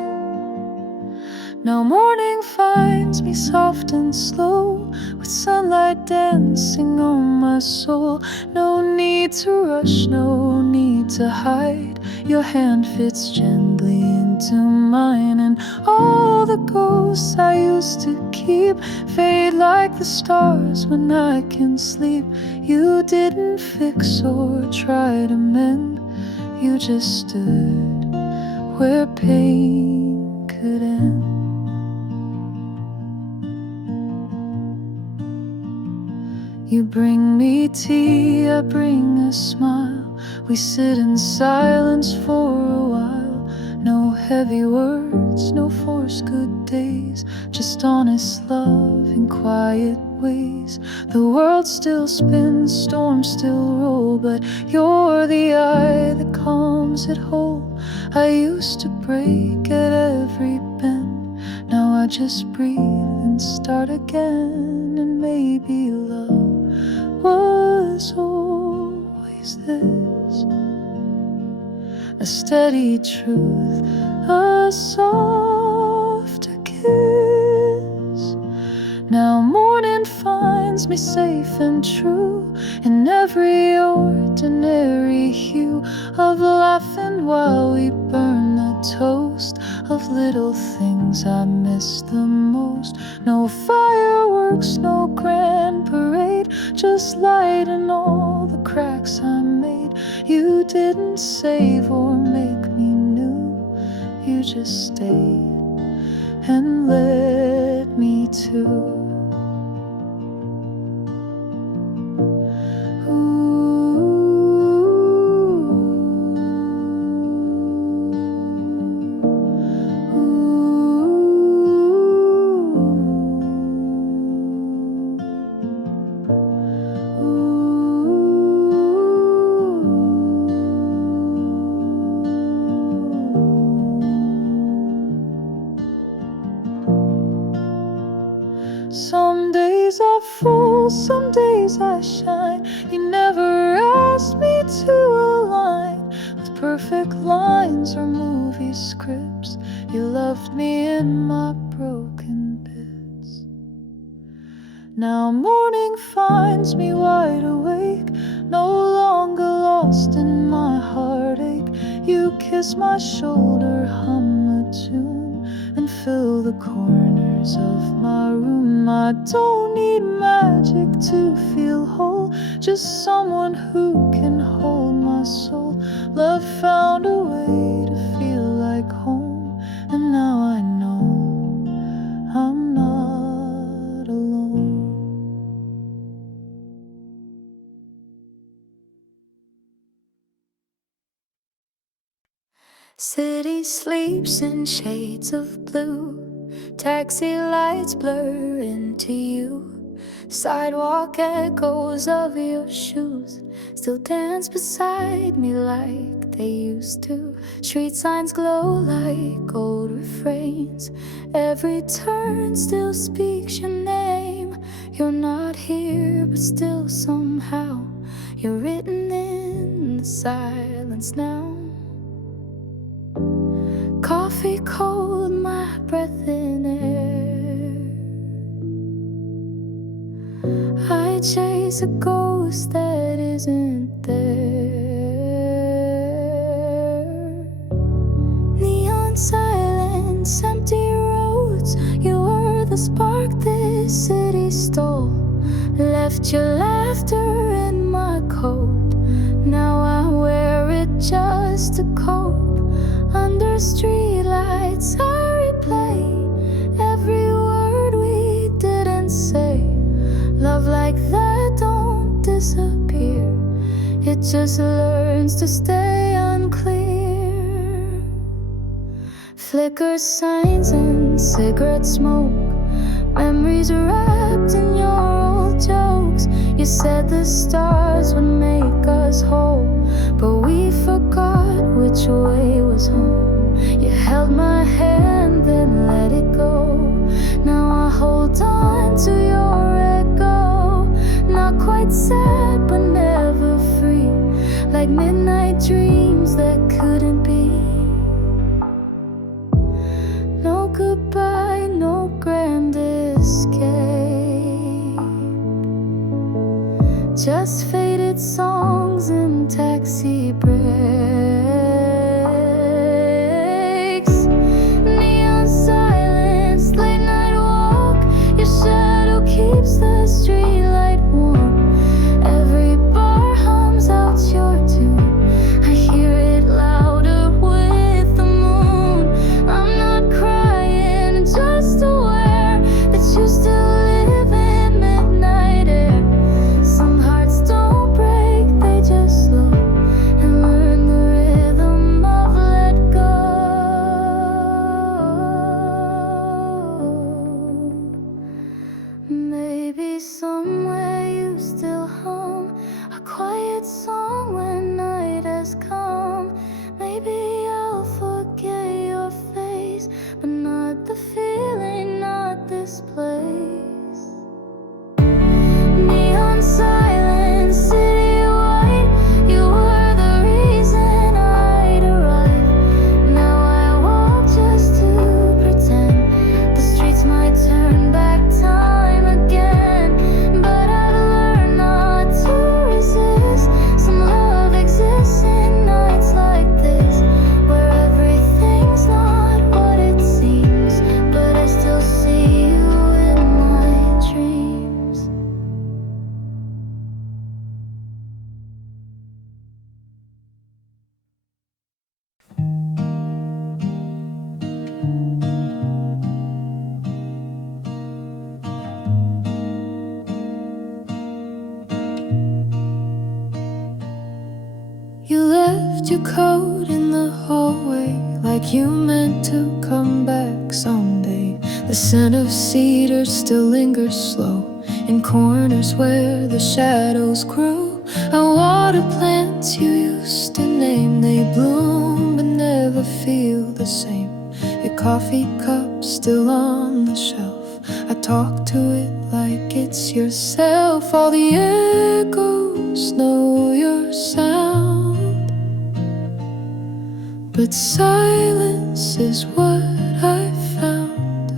Now morning finds me soft and slow, with sunlight dancing on my soul. No need to rush, no need to hide. Your hand fits gently into mine, and all the ghosts I used to keep fade like the stars when I can sleep. You didn't fix or try to mend, you just stood where pain could end. You bring me tea, I bring a smile. We sit in silence for a while. No heavy words, no forced good days, just honest love in quiet ways. The world still spins, storms still roll, but you're the eye that calms it whole. I used to break at every bend, now I just breathe and start again. And maybe love was always this, a steady truth, a softer kiss. Now morning finds me safe and true in every ordinary hue of laughing while we burn the toast of little things I miss the most. No fireworks, no grand parade, just light in all the cracks I made. You didn't save or make me new, you just stayed and led me to. Some days I fall, some days I shine. You never asked me to align with perfect lines or movie scripts. You loved me in my broken bits. Now morning finds me wide awake, no longer lost in my heartache. You kiss my shoulder, hum a tune, and fill the corners of my room. I don't need magic to feel whole, just someone who can hold my soul. Love found a way to feel like home, and now I know I'm not alone. City sleeps in shades of blue, taxi lights blur into you. Sidewalk echoes of your shoes still dance beside me like they used to. Street signs glow like old refrains, every turn still speaks your name. You're not here, but still somehow you're written in the silence now. Coffee cold, my breath in air. I chase a ghost that isn't there. Neon silence, empty roads, you were the spark this city stole. Left your laughter in my coat, now I wear it just to cope. Under streetlights I replay every word we didn't say. Love like that don't disappear, it just learns to stay unclear. Flicker signs and cigarette smoke, memories wrapped in your old jokes. You said the stars would make us whole, but we forgot which way was home. You held then let it go. Now I hold on to your echo, not quite sad but never free, like midnight dreams that couldn't be. No goodbye, no grand escape, just faded songs and taxi breaks. Neon silence, late night walk, your shadow keeps the streetlight warm. Every bar hums out your tune, I hear it louder with the moon. I'm not crying, just aware that you still live in midnight air. Some hearts don't break, they just slow and learn the rhythm of let go. Maybe somewhere you still hum a quiet song when night has come. Maybe I'll forget your face, but not the feeling, not this place. Neon silence, city white, you were the reason I'd arrive. Now I walk just to pretend the streets might turn back time again. But I've learned not to resist. Some love exists in nights like this, where everything's not what it seems, but I still see you in my dreams. You left your coat in the hallway, like you meant to come back someday. The scent of cedar still lingers slow in corners where the shadows grow. I water plants you used to name, they bloom but never feel the same. Your coffee cup still on the shelf, I talk to it like it's yourself. All the echoes know your sound, but silence is what I found.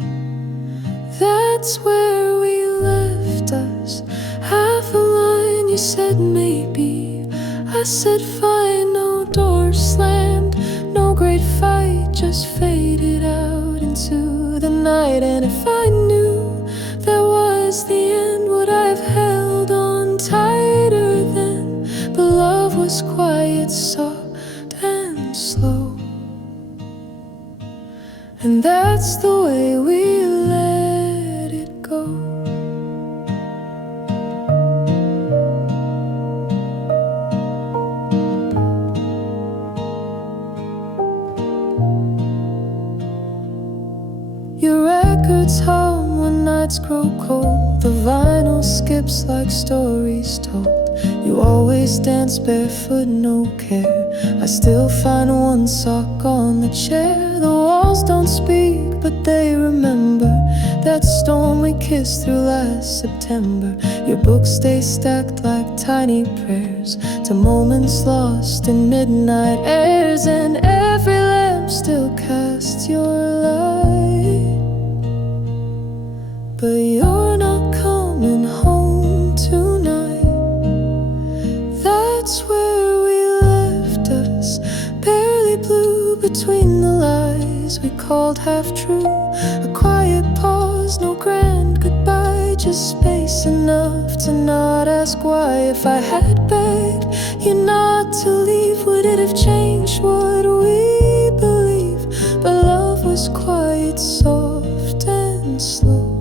That's where we left us. Half a line, you said maybe, I said fine. No door slammed, no great fight, just faded out into the night. And if I knew that was the end, would I have held on tighter then? But love was quiet, soft and slow, and that's the way we let it go. Your records hum when nights grow cold, the vinyl skips like stories told. You always dance barefoot, no care. I still find one sock on the chair. The walls don't speak, but they remember that storm we kissed through last September. Your books stay stacked like tiny prayers to moments lost in midnight airs, and every lamp still casts your light. But you're not coming home tonight. That's where we left us, barely blue between the lies we called half true. A quiet pause, no grand goodbye, just space enough to not ask why. If I had begged you not to leave, would it have changed what we believe? But love was quiet, soft and slow,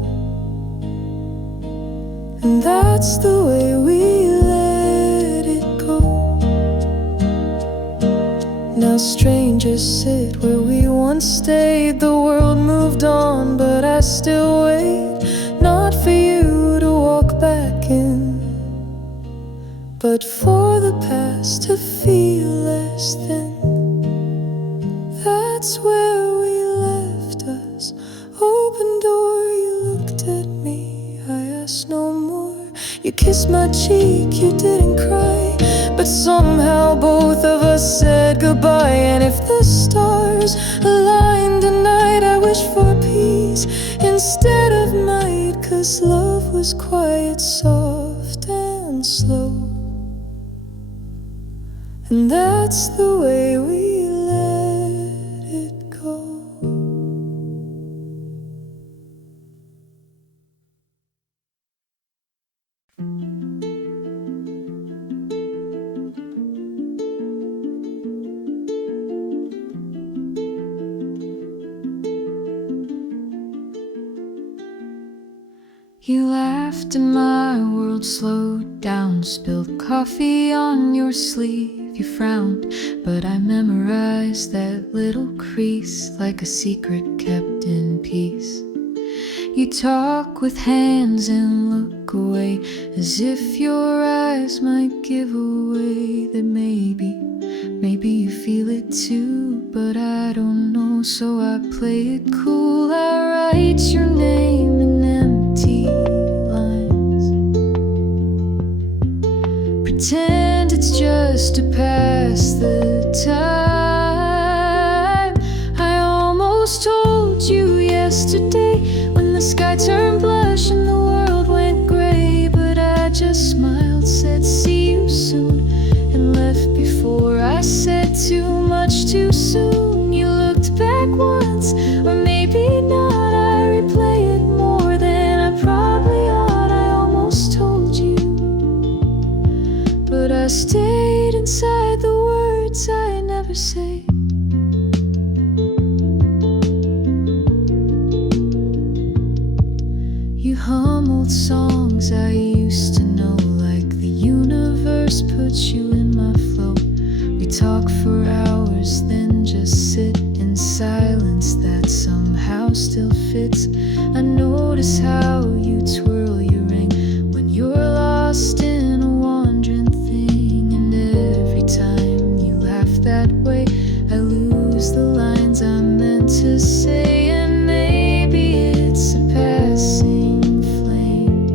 and that's the way we let it go. Now strangers sit where we once stayed. The world moved on, but I still wait, not for you to walk back in, but for the past to feel less thin. That's where we left us, You kissed my cheek, you didn't cry, but somehow both of us said goodbye. And if the stars aligned tonight, I wish for peace instead of might, 'cause love was quiet, soft and slow. And that's the way we let it go. You laughed and my world slowed down, spilled coffee on your sleeve. You frowned, but I memorized that little crease like a secret kept in peace. You talk with hands and look away, as if your eyes might give away that maybe you feel it too, but I don't know, so I play it cool. I write your name in empty lines, pretend it's just to pass the time. I almost told you yesterday when the sky turned blush and the world went gray, but I just smiled, said see you soon, and left before I said too much too soon. You looked back once, or maybe not. I replay it more than I probably ought. I almost told you, but I stayed inside the words I never say. You hum old songs I used to know, like the universe puts you in my flow. We talk for hours, then just sit in silence that somehow still fits. I notice how you twirl your ring when you're lost in a wandering thing, and every time you laugh that way, I lose the lines I meant to say. And maybe it's a passing flame,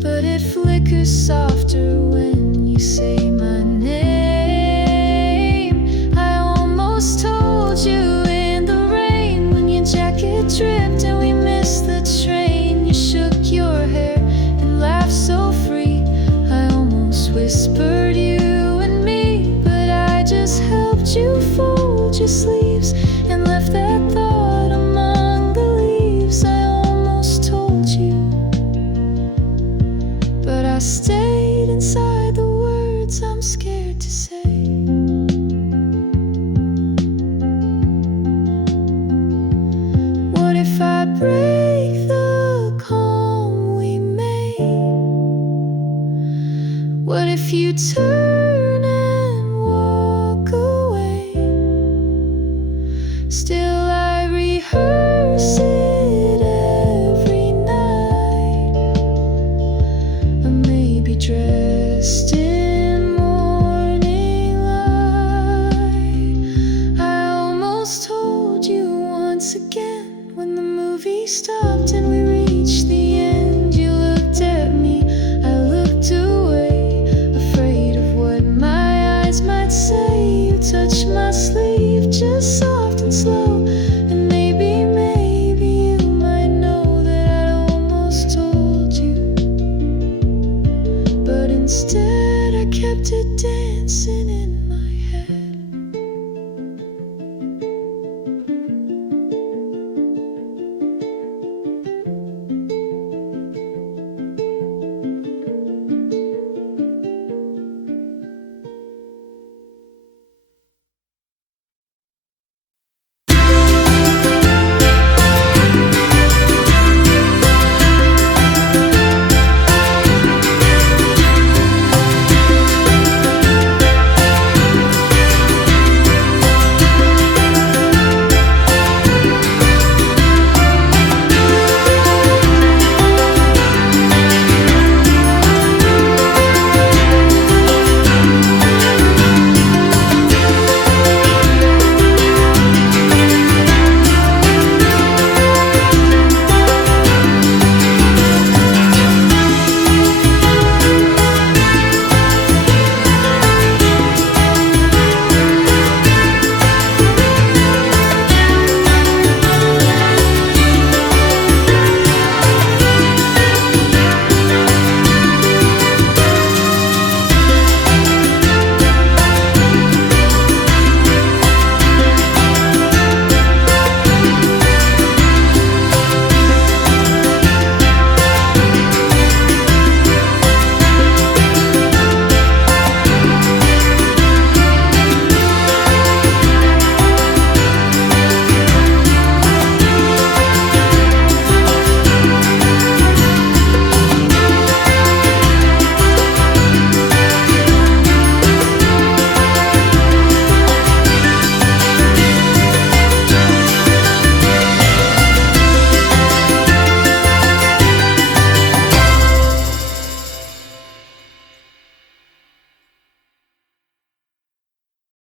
but it flickers softer when you say my name. I almost told you in the rain when your jacket dripped and we missed the train. You shook your hair and laughed so free. I almost whispered you and me, but I just helped you fold your sleeves and left that thought among the leaves. I almost told you, but I stayed inside the words I'm scared to say. What if I break the calm we made? What if you turn and walk away? Still I rehearse it every night. I may be dressed in morning light. I almost told you once again when the movie stopped and we reached the end. You looked at me, I looked away, afraid of what my eyes might say. You touched my sleeve just soft and slow, and maybe you might know that I almost told you, but instead I kept it dancing in